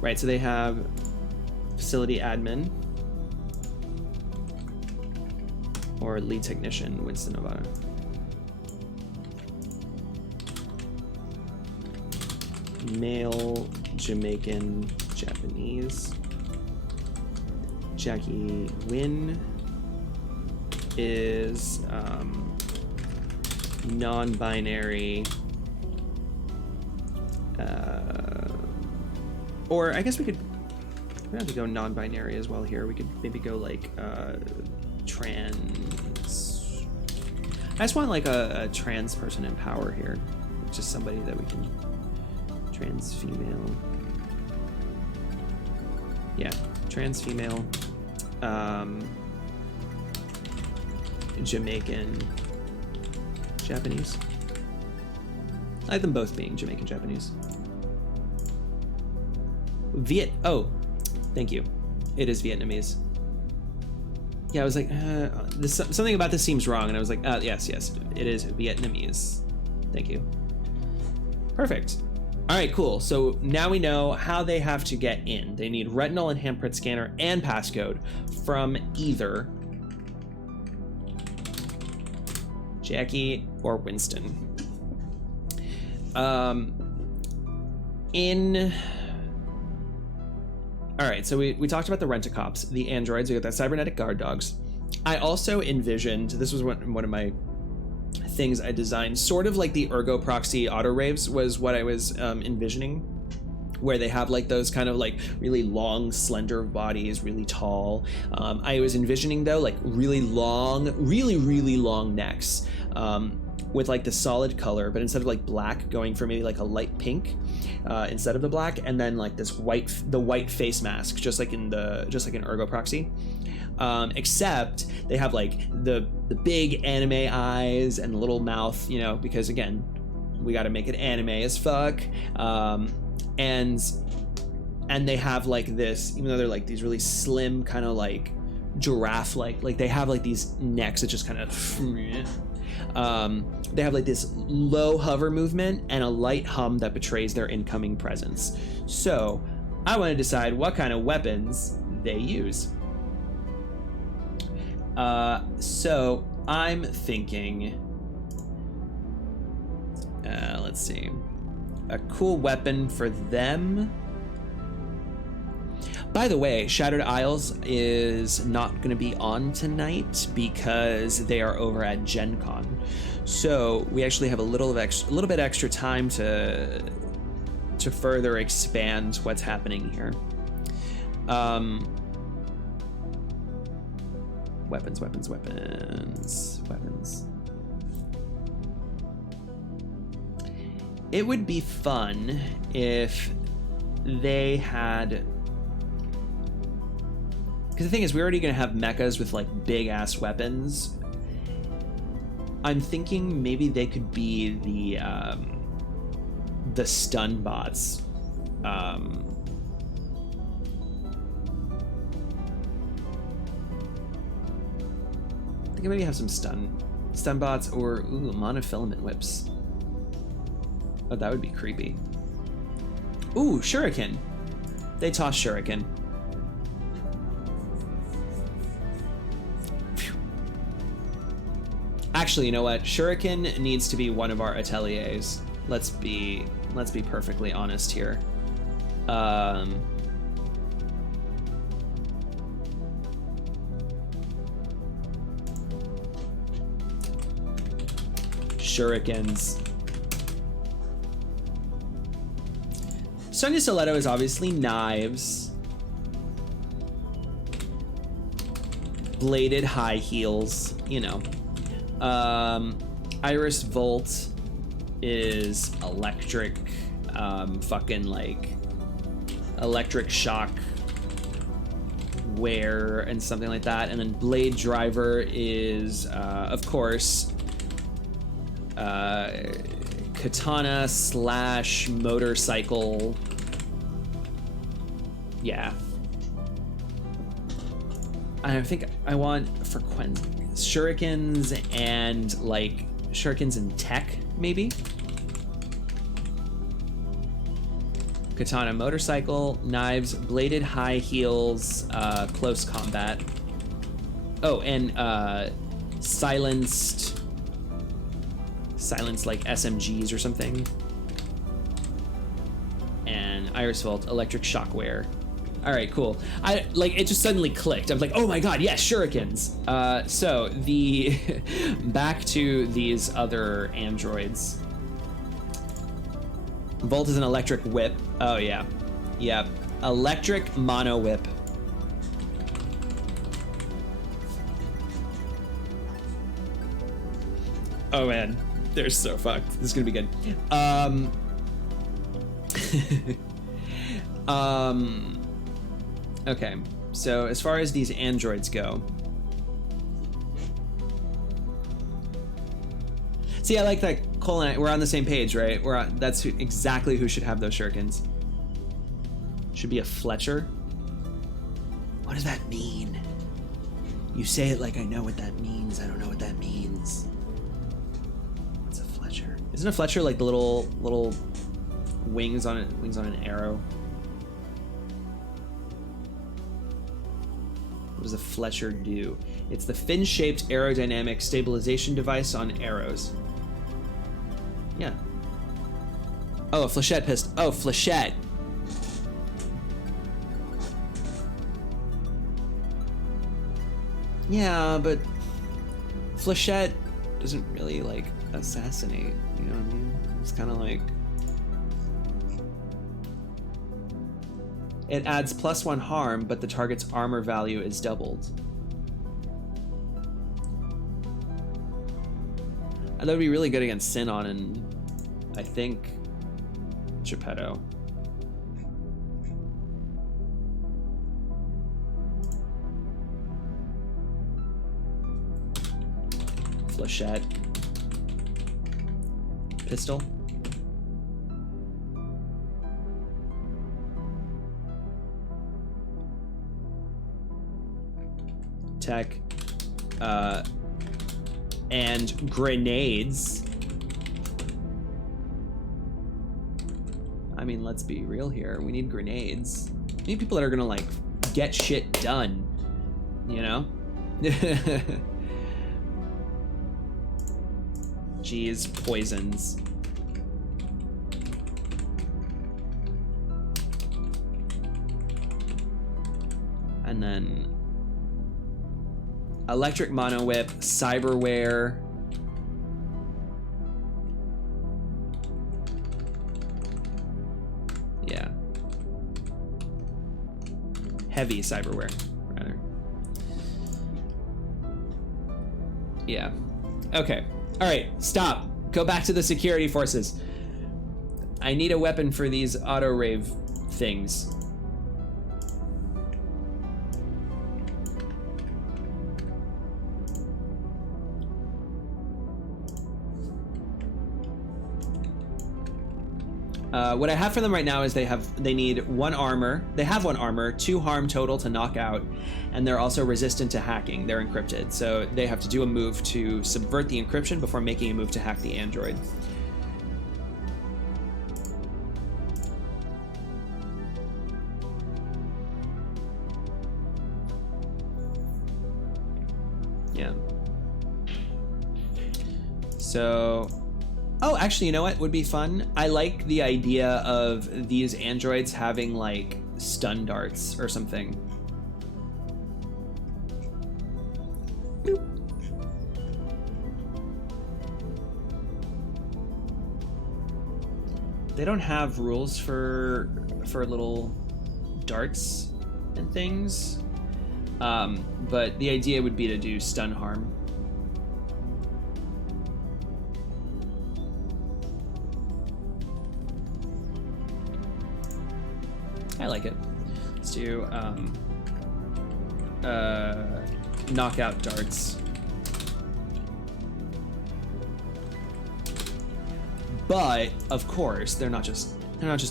Right, so they have facility admin or lead technician Winston Obata. Male, Jamaican, Japanese. Jackie Wynn is non-binary, or I guess we have to go non-binary as well here. We could maybe go like trans. I just want like a trans person in power here, just somebody that we can. Trans female. Yeah, trans female. Jamaican, Japanese. I like them both being Jamaican, Japanese. Oh, thank you. It is Vietnamese. Yeah, I was like, something about this seems wrong, and I was like, yes, it is Vietnamese. Thank you. Perfect. All right, cool. So now we know how they have to get in. They need retinal and handprint scanner and passcode from either Jackie or Winston. All right, so we talked about the rent-a-cops, the androids. We got that cybernetic guard dogs. I also envisioned, this was one of my things I designed, sort of like the ergo proxy auto raves was what I was envisioning, where they have like those kind of like really long, slender bodies, really tall. I was envisioning though like really long, really long necks, with like the solid color, but instead of like black, going for maybe like a light pink instead of the black, and then like this white face mask, just like in ergo proxy. Except they have like the big anime eyes and the little mouth, you know, because again, we got to make it anime as fuck. And they have like this, even though they're like these really slim kind of like giraffe like they have like these necks that just kind of they have like this low hover movement and a light hum that betrays their incoming presence. So I want to decide what kind of weapons they use. So I'm thinking, let's see, a cool weapon for them. By the way, Shattered Isles is not going to be on tonight because they are over at Gen Con. So we actually have a little bit extra time to further expand what's happening here. Weapons. It would be fun if they had, because the thing is, we're already gonna have mechas with like big ass weapons. I'm thinking maybe they could be the stun bots. I think I maybe have some stun bots or monofilament whips. Oh, that would be creepy. Ooh, shuriken. They toss shuriken. Phew. Actually, you know what? Shuriken needs to be one of our ateliers. Let's be perfectly honest here. Shurikens. Sonia Stiletto is obviously knives. Bladed high heels, you know. Iris Volt is electric, fucking like electric shock wear and something like that. And then Blade Driver is, of course, Katana / motorcycle. Yeah. I think I want for shurikens and like shurikens and tech, maybe. Katana motorcycle, knives, bladed high heels, close combat. Oh, and silenced like SMGs or something. And Iris Vault, electric shockware. All right, cool. I like it just suddenly clicked. I was like, oh my god, yes, shurikens. So the back to these other androids. Volt is an electric whip. Oh yeah, yep. Electric mono whip. Oh man, they're so fucked. This is gonna be good. Okay, so as far as these androids go. See, I like that Cole and I, we're on the same page, right? That's exactly who should have those shurikens. Should be a Fletcher. What does that mean? You say it like I know what that means. I don't know what that means. What's a Fletcher? Isn't a Fletcher like the little wings on it? Wings on an arrow. What does a Fletcher do? It's the fin-shaped aerodynamic stabilization device on arrows. Yeah. Oh, a flechette pistol. Oh, flechette. Yeah, but flechette doesn't really like assassinate. You know what I mean? It's kind of like it adds +1 harm, but the target's armor value is doubled. That would be really good against Sinon and I think Geppetto. Flechette. Pistol. Tech. And grenades. I mean, let's be real here. We need grenades. We need people that are gonna like get shit done, you know? Geez, poisons. And then electric mono whip, cyberware. Yeah. Heavy cyberware, rather. Yeah. Okay. All right, stop. Go back to the security forces. I need a weapon for these auto rave things. What I have for them right now is they need 1 armor. They have 1 armor, 2 harm total to knock out, and they're also resistant to hacking. They're encrypted, so they have to do a move to subvert the encryption before making a move to hack the android. Yeah. So... Oh, actually, you know what would be fun? I like the idea of these androids having, like, stun darts or something. Boop. They don't have rules for little darts and things, but the idea would be to do stun harm. I like it. Let's do knockout darts. But of course, they're not just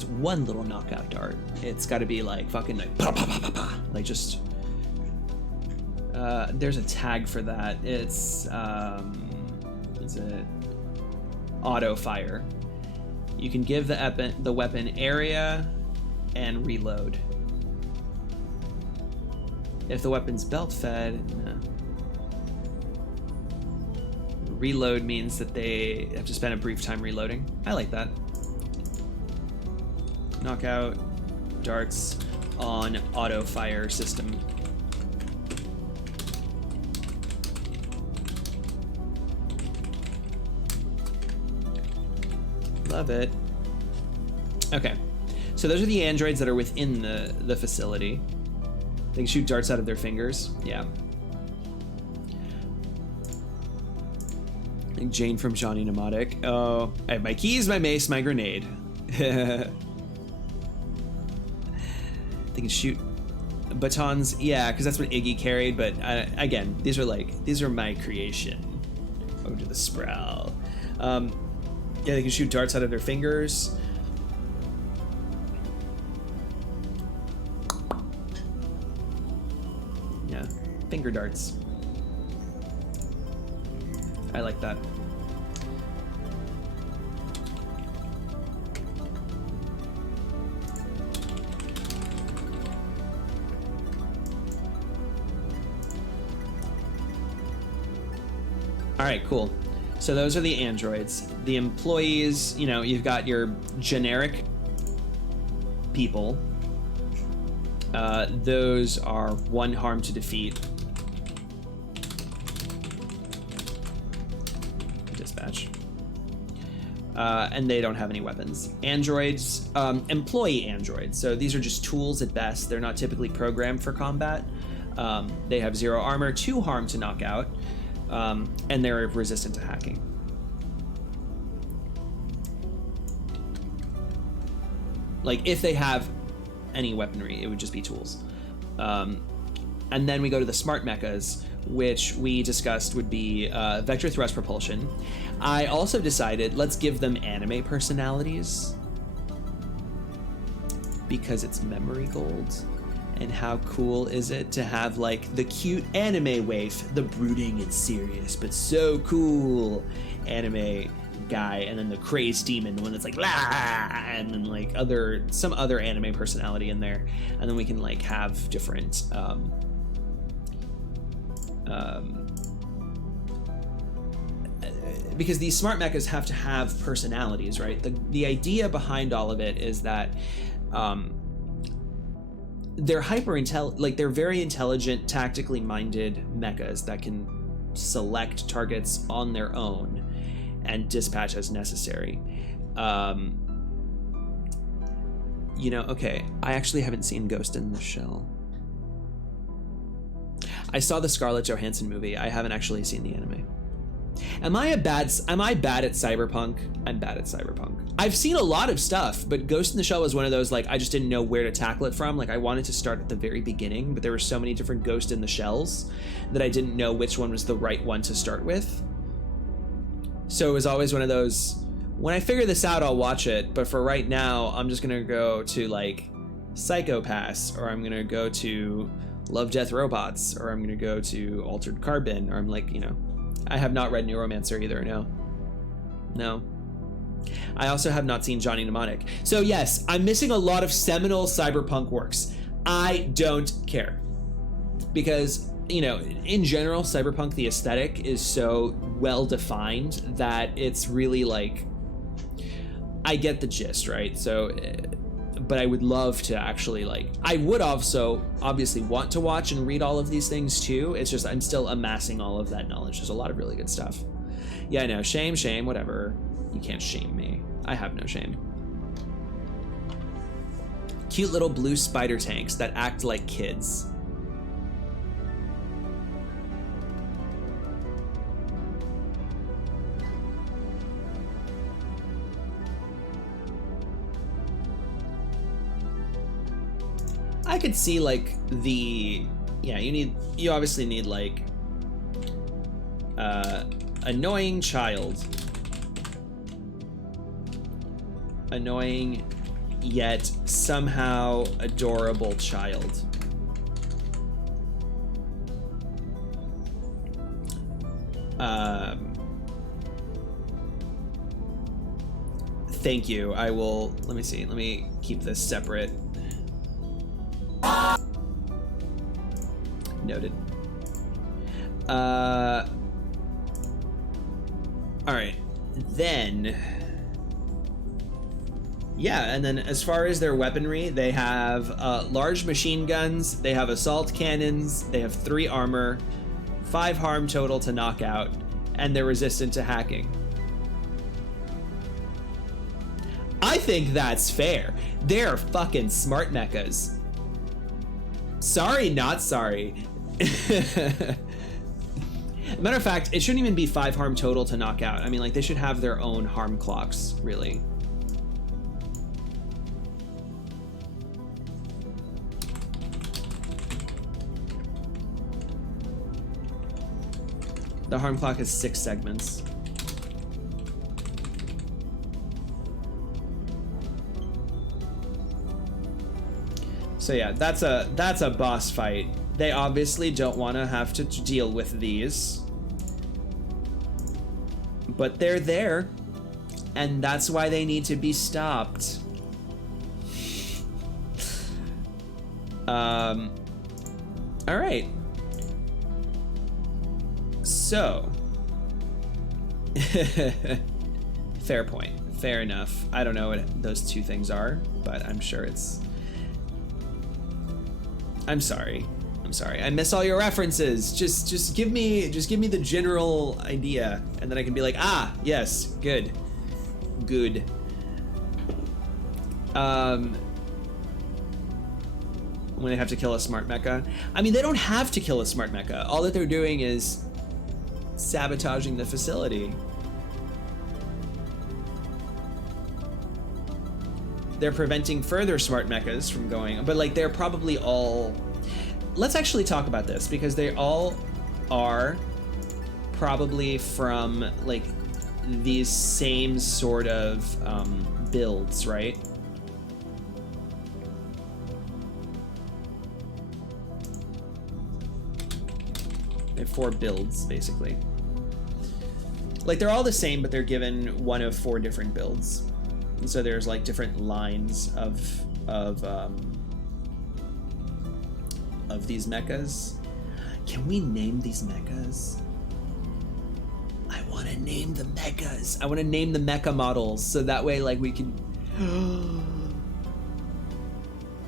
one little knockout dart. It's got to be like fucking like pa pa pa pa pa, like just. There's a tag for that. It's is it auto fire? You can give the weapon area and reload. If the weapon's belt fed, reload means that they have to spend a brief time reloading. I like that. Knockout darts on auto fire system. Love it. Okay, so those are the androids that are within the facility. They can shoot darts out of their fingers. Yeah. Like Jane from Johnny Mnemonic. Oh, I have my keys, my mace, my grenade. They can shoot batons. Yeah, because that's what Iggy carried. But again, these are my creation. Over to the Sprawl. Yeah, they can shoot darts out of their fingers. Yeah, finger darts. I like that. All right, cool. So those are the androids. The employees, you know, you've got your generic people. Those are 1 harm to defeat. Dispatch. And they don't have any weapons. Androids, employee androids. So these are just tools at best. They're not typically programmed for combat. They have 0 armor, 2 harm to knock out. And they're resistant to hacking. Like, if they have any weaponry, it would just be tools. And then we go to the smart mechas, which we discussed would be vector thrust propulsion. I also decided, let's give them anime personalities, because it's memory gold. And how cool is it to have like the cute anime waif, the brooding and serious but so cool anime guy, and then the crazed demon, the one that's like la, and then like some other anime personality in there, and then we can like have different because these smart mechas have to have personalities, right? The idea behind all of it is that they're they're very intelligent, tactically minded mechas that can select targets on their own and dispatch as necessary. You know, okay, I actually haven't seen Ghost in the Shell. I saw the Scarlett Johansson movie. I haven't actually seen the anime. Am I bad at Cyberpunk? I'm bad at Cyberpunk. I've seen a lot of stuff, but Ghost in the Shell was one of those, like, I just didn't know where to tackle it from. Like, I wanted to start at the very beginning, but there were so many different Ghost in the Shells that I didn't know which one was the right one to start with. So it was always one of those, when I figure this out, I'll watch it, but for right now, I'm just gonna go to, like, Psycho Pass, or I'm gonna go to Love, Death, Robots, or I'm gonna go to Altered Carbon, or I'm like, you know, I have not read Neuromancer either, no. I also have not seen Johnny Mnemonic. So yes, I'm missing a lot of seminal cyberpunk works. I don't care. Because, you know, in general, cyberpunk, the aesthetic is so well defined that it's really like, I get the gist, right? So, but I would love to actually, like, I would also obviously want to watch and read all of these things too. It's just I'm still amassing all of that knowledge. There's a lot of really good stuff. Yeah, I know. Shame, whatever. You can't shame me. I have no shame. Cute little blue spider tanks that act like kids. I could see like you obviously need like annoying child. annoying yet somehow adorable child. Thank you. I will, let me see. Let me keep this separate. Noted. All right. Then, yeah, and then as far as their weaponry, they have large machine guns, they have assault cannons, they have 3 armor, 5 harm total to knockout, and they're resistant to hacking. I think that's fair. They're fucking smart mechas. Sorry, not sorry. Matter of fact, it shouldn't even be 5 harm total to knock out. I mean, like, they should have their own harm clocks, really. The harm clock has 6 segments. So yeah, that's a boss fight. They obviously don't want to have to deal with these, but they're there, and that's why they need to be stopped. All right. So, fair point. Fair enough. I don't know what those 2 things are, but I'm sure it's. I'm sorry. I miss all your references. Just give me the general idea, and then I can be like, ah, yes, good. When they have to kill a smart mecha. I mean, they don't have to kill a smart mecha. All that they're doing is sabotaging the facility. They're preventing further smart mechas from going, but like they're probably all. Let's actually talk about this, because they all are probably from like these same sort of builds, right? They have 4 builds, basically. Like, they're all the same, but they're given one of 4 different builds. And so there's like different lines of these mechas. Can we name these mechas? I want to name the mechas. I want to name the mecha models, so that way, like, we can.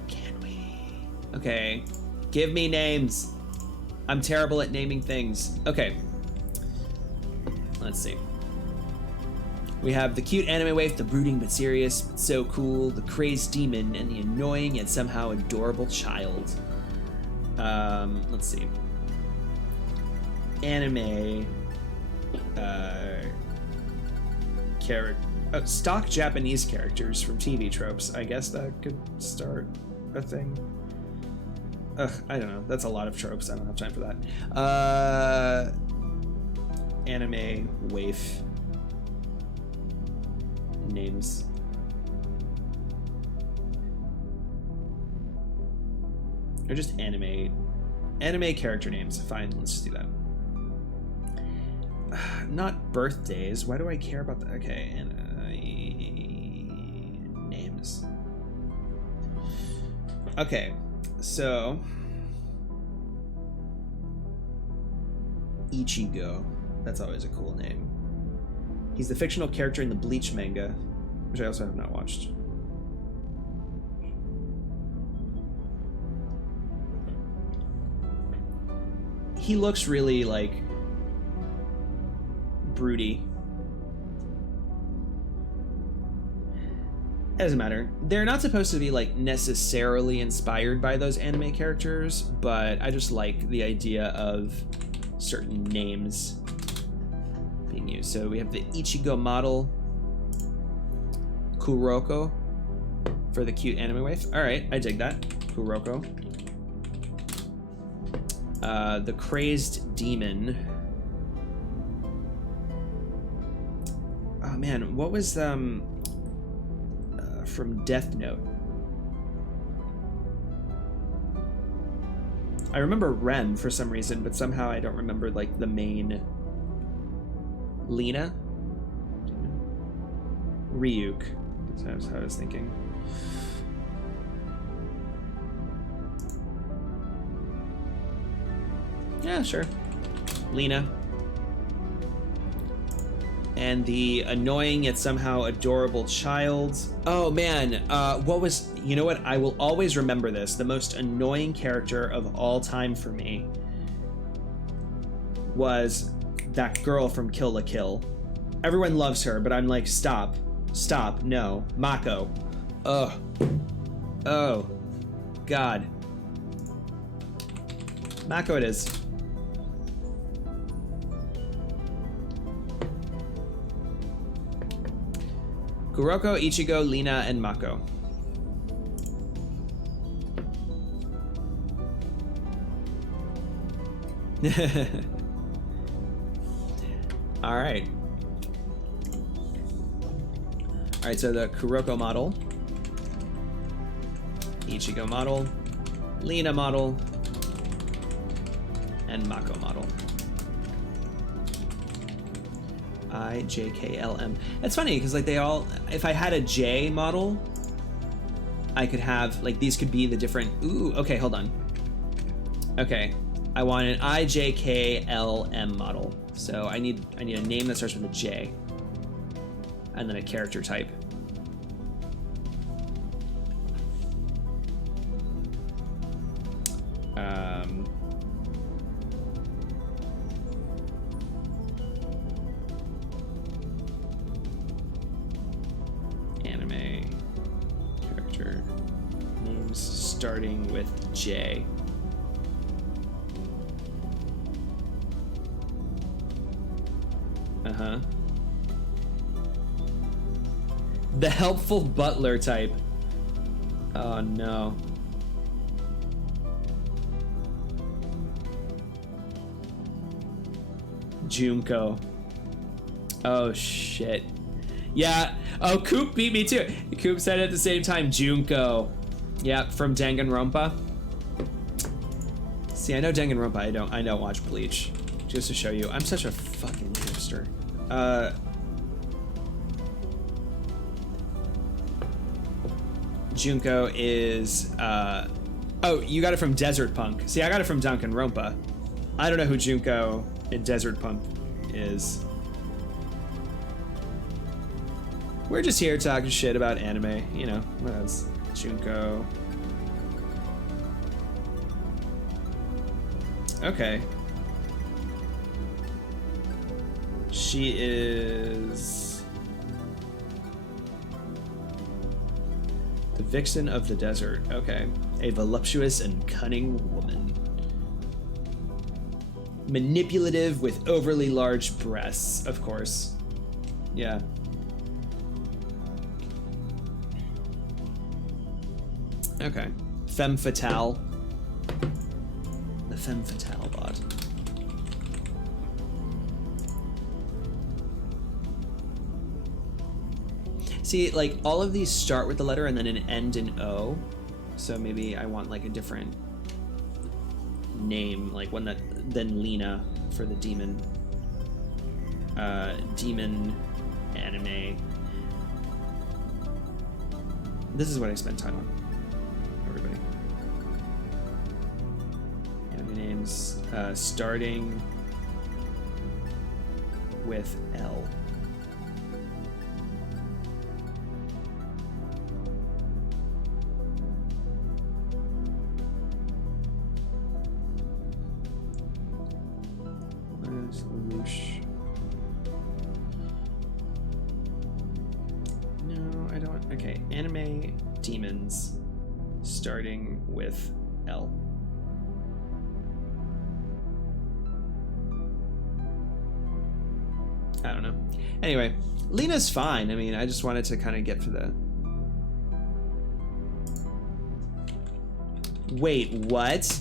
Can we? Okay, give me names. I'm terrible at naming things. Okay. Let's see. We have the cute anime waif, the brooding but serious, but so cool, the crazed demon, and the annoying yet somehow adorable child. Let's see. Anime stock Japanese characters from TV tropes. I guess that could start a thing. I don't know. That's a lot of tropes. I don't have time for that. Anime waif names. Or just anime character names. Fine, let's just do that. Not birthdays. Why do I care about that? Okay, and names. Okay, so Ichigo. That's always a cool name. He's the fictional character in the Bleach manga, which I also have not watched. He looks really, like, broody. It doesn't matter. They're not supposed to be, like, necessarily inspired by those anime characters, but I just like the idea of certain names being used. So we have the Ichigo model, Kuroko for the cute anime waif. All right, I dig that. Kuroko. The crazed demon. Oh man, what was from Death Note. I remember Ren for some reason, but somehow I don't remember like the main Lena? Ryuk. That's how I was thinking. Yeah, sure. Lena. And the annoying yet somehow adorable child. Oh man, what was, you know what? I will always remember this. The most annoying character of all time for me was that girl from Kill la Kill. Everyone loves her, but I'm like, stop, no. Mako. Ugh. Oh. God. Mako it is. Kuroko, Ichigo, Lina, and Mako. All right. All right, so the Kuroko model, Ichigo model, Lina model, and Mako model. I, J, K, L, M. It's funny because like they all, if I had a J model, I could have like these could be the different. Ooh, okay, hold on. Okay, I want an I, J, K, L, M model. So I need a name that starts with a J, and then a character type. Anime character names starting with J. Uh-huh. The helpful butler type. Oh no. Junko. Oh shit. Yeah. Oh, Coop beat me too. Coop said at the same time, Junko. Yep, from Danganronpa. See, I know Danganronpa. I don't watch Bleach. Just to show you, I'm such a fucking hipster. Junko is oh, you got it from Desert Punk. See, I got it from Danganronpa. I don't know who Junko in Desert Punk is. We're just here talking shit about anime, you know. What else? Junko. Okay. She is the vixen of the desert. Okay. A voluptuous and cunning woman. Manipulative with overly large breasts, of course. Yeah. Okay. Femme fatale. The femme fatale bot. See, like, all of these start with the letter and then an end in O. So maybe I want, like, a different name, like one than Lena for the demon. Demon anime. This is what I spent time on. Everybody. Anime names starting with L. No, I don't. Okay, anime demons starting with L. I don't know. Anyway, Lena's fine. I mean, I just wanted to kind of get for the... Wait, what?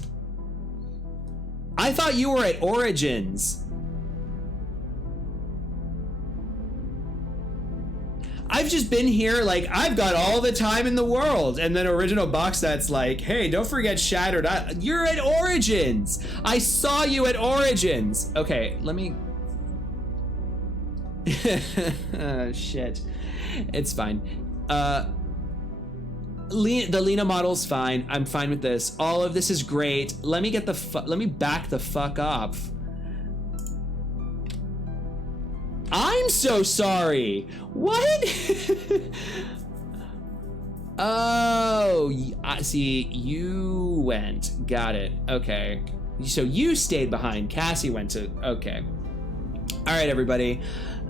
I thought you were at Origins. I've just been here, like, I've got all the time in the world. And then original box that's like, hey, don't forget Shattered. You're at Origins. I saw you at Origins. Okay, let me... shit. It's fine. The Lena model's fine. I'm fine with this. All of this is great. Let me back the fuck off. I'm so sorry. What? Oh, I see. You went. Got it. Okay. So you stayed behind. Cassie went to. Okay. All right, everybody.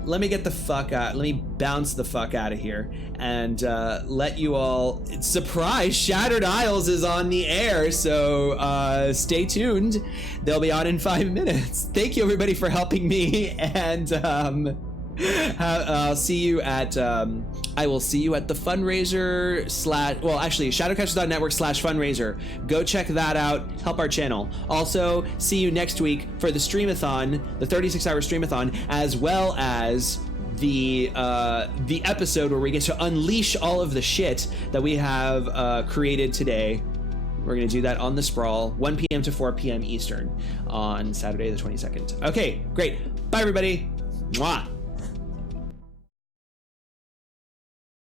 Let me get the fuck out. Let me bounce the fuck out of here and let you all. Surprise! Shattered Isles is on the air, so stay tuned. They'll be on in 5 minutes. Thank you, everybody, for helping me, and I'll see you at. I will see you at the fundraiser / well, actually, ShadowcastersNetwork/fundraiser. Go check that out. Help our channel. Also, see you next week for the streamathon, the 36-hour streamathon, as well as the episode where we get to unleash all of the shit that we have created today. We're going to do that on the Sprawl, 1 p.m. to 4 p.m. Eastern on Saturday the 22nd. Okay, great. Bye, everybody. Mwah.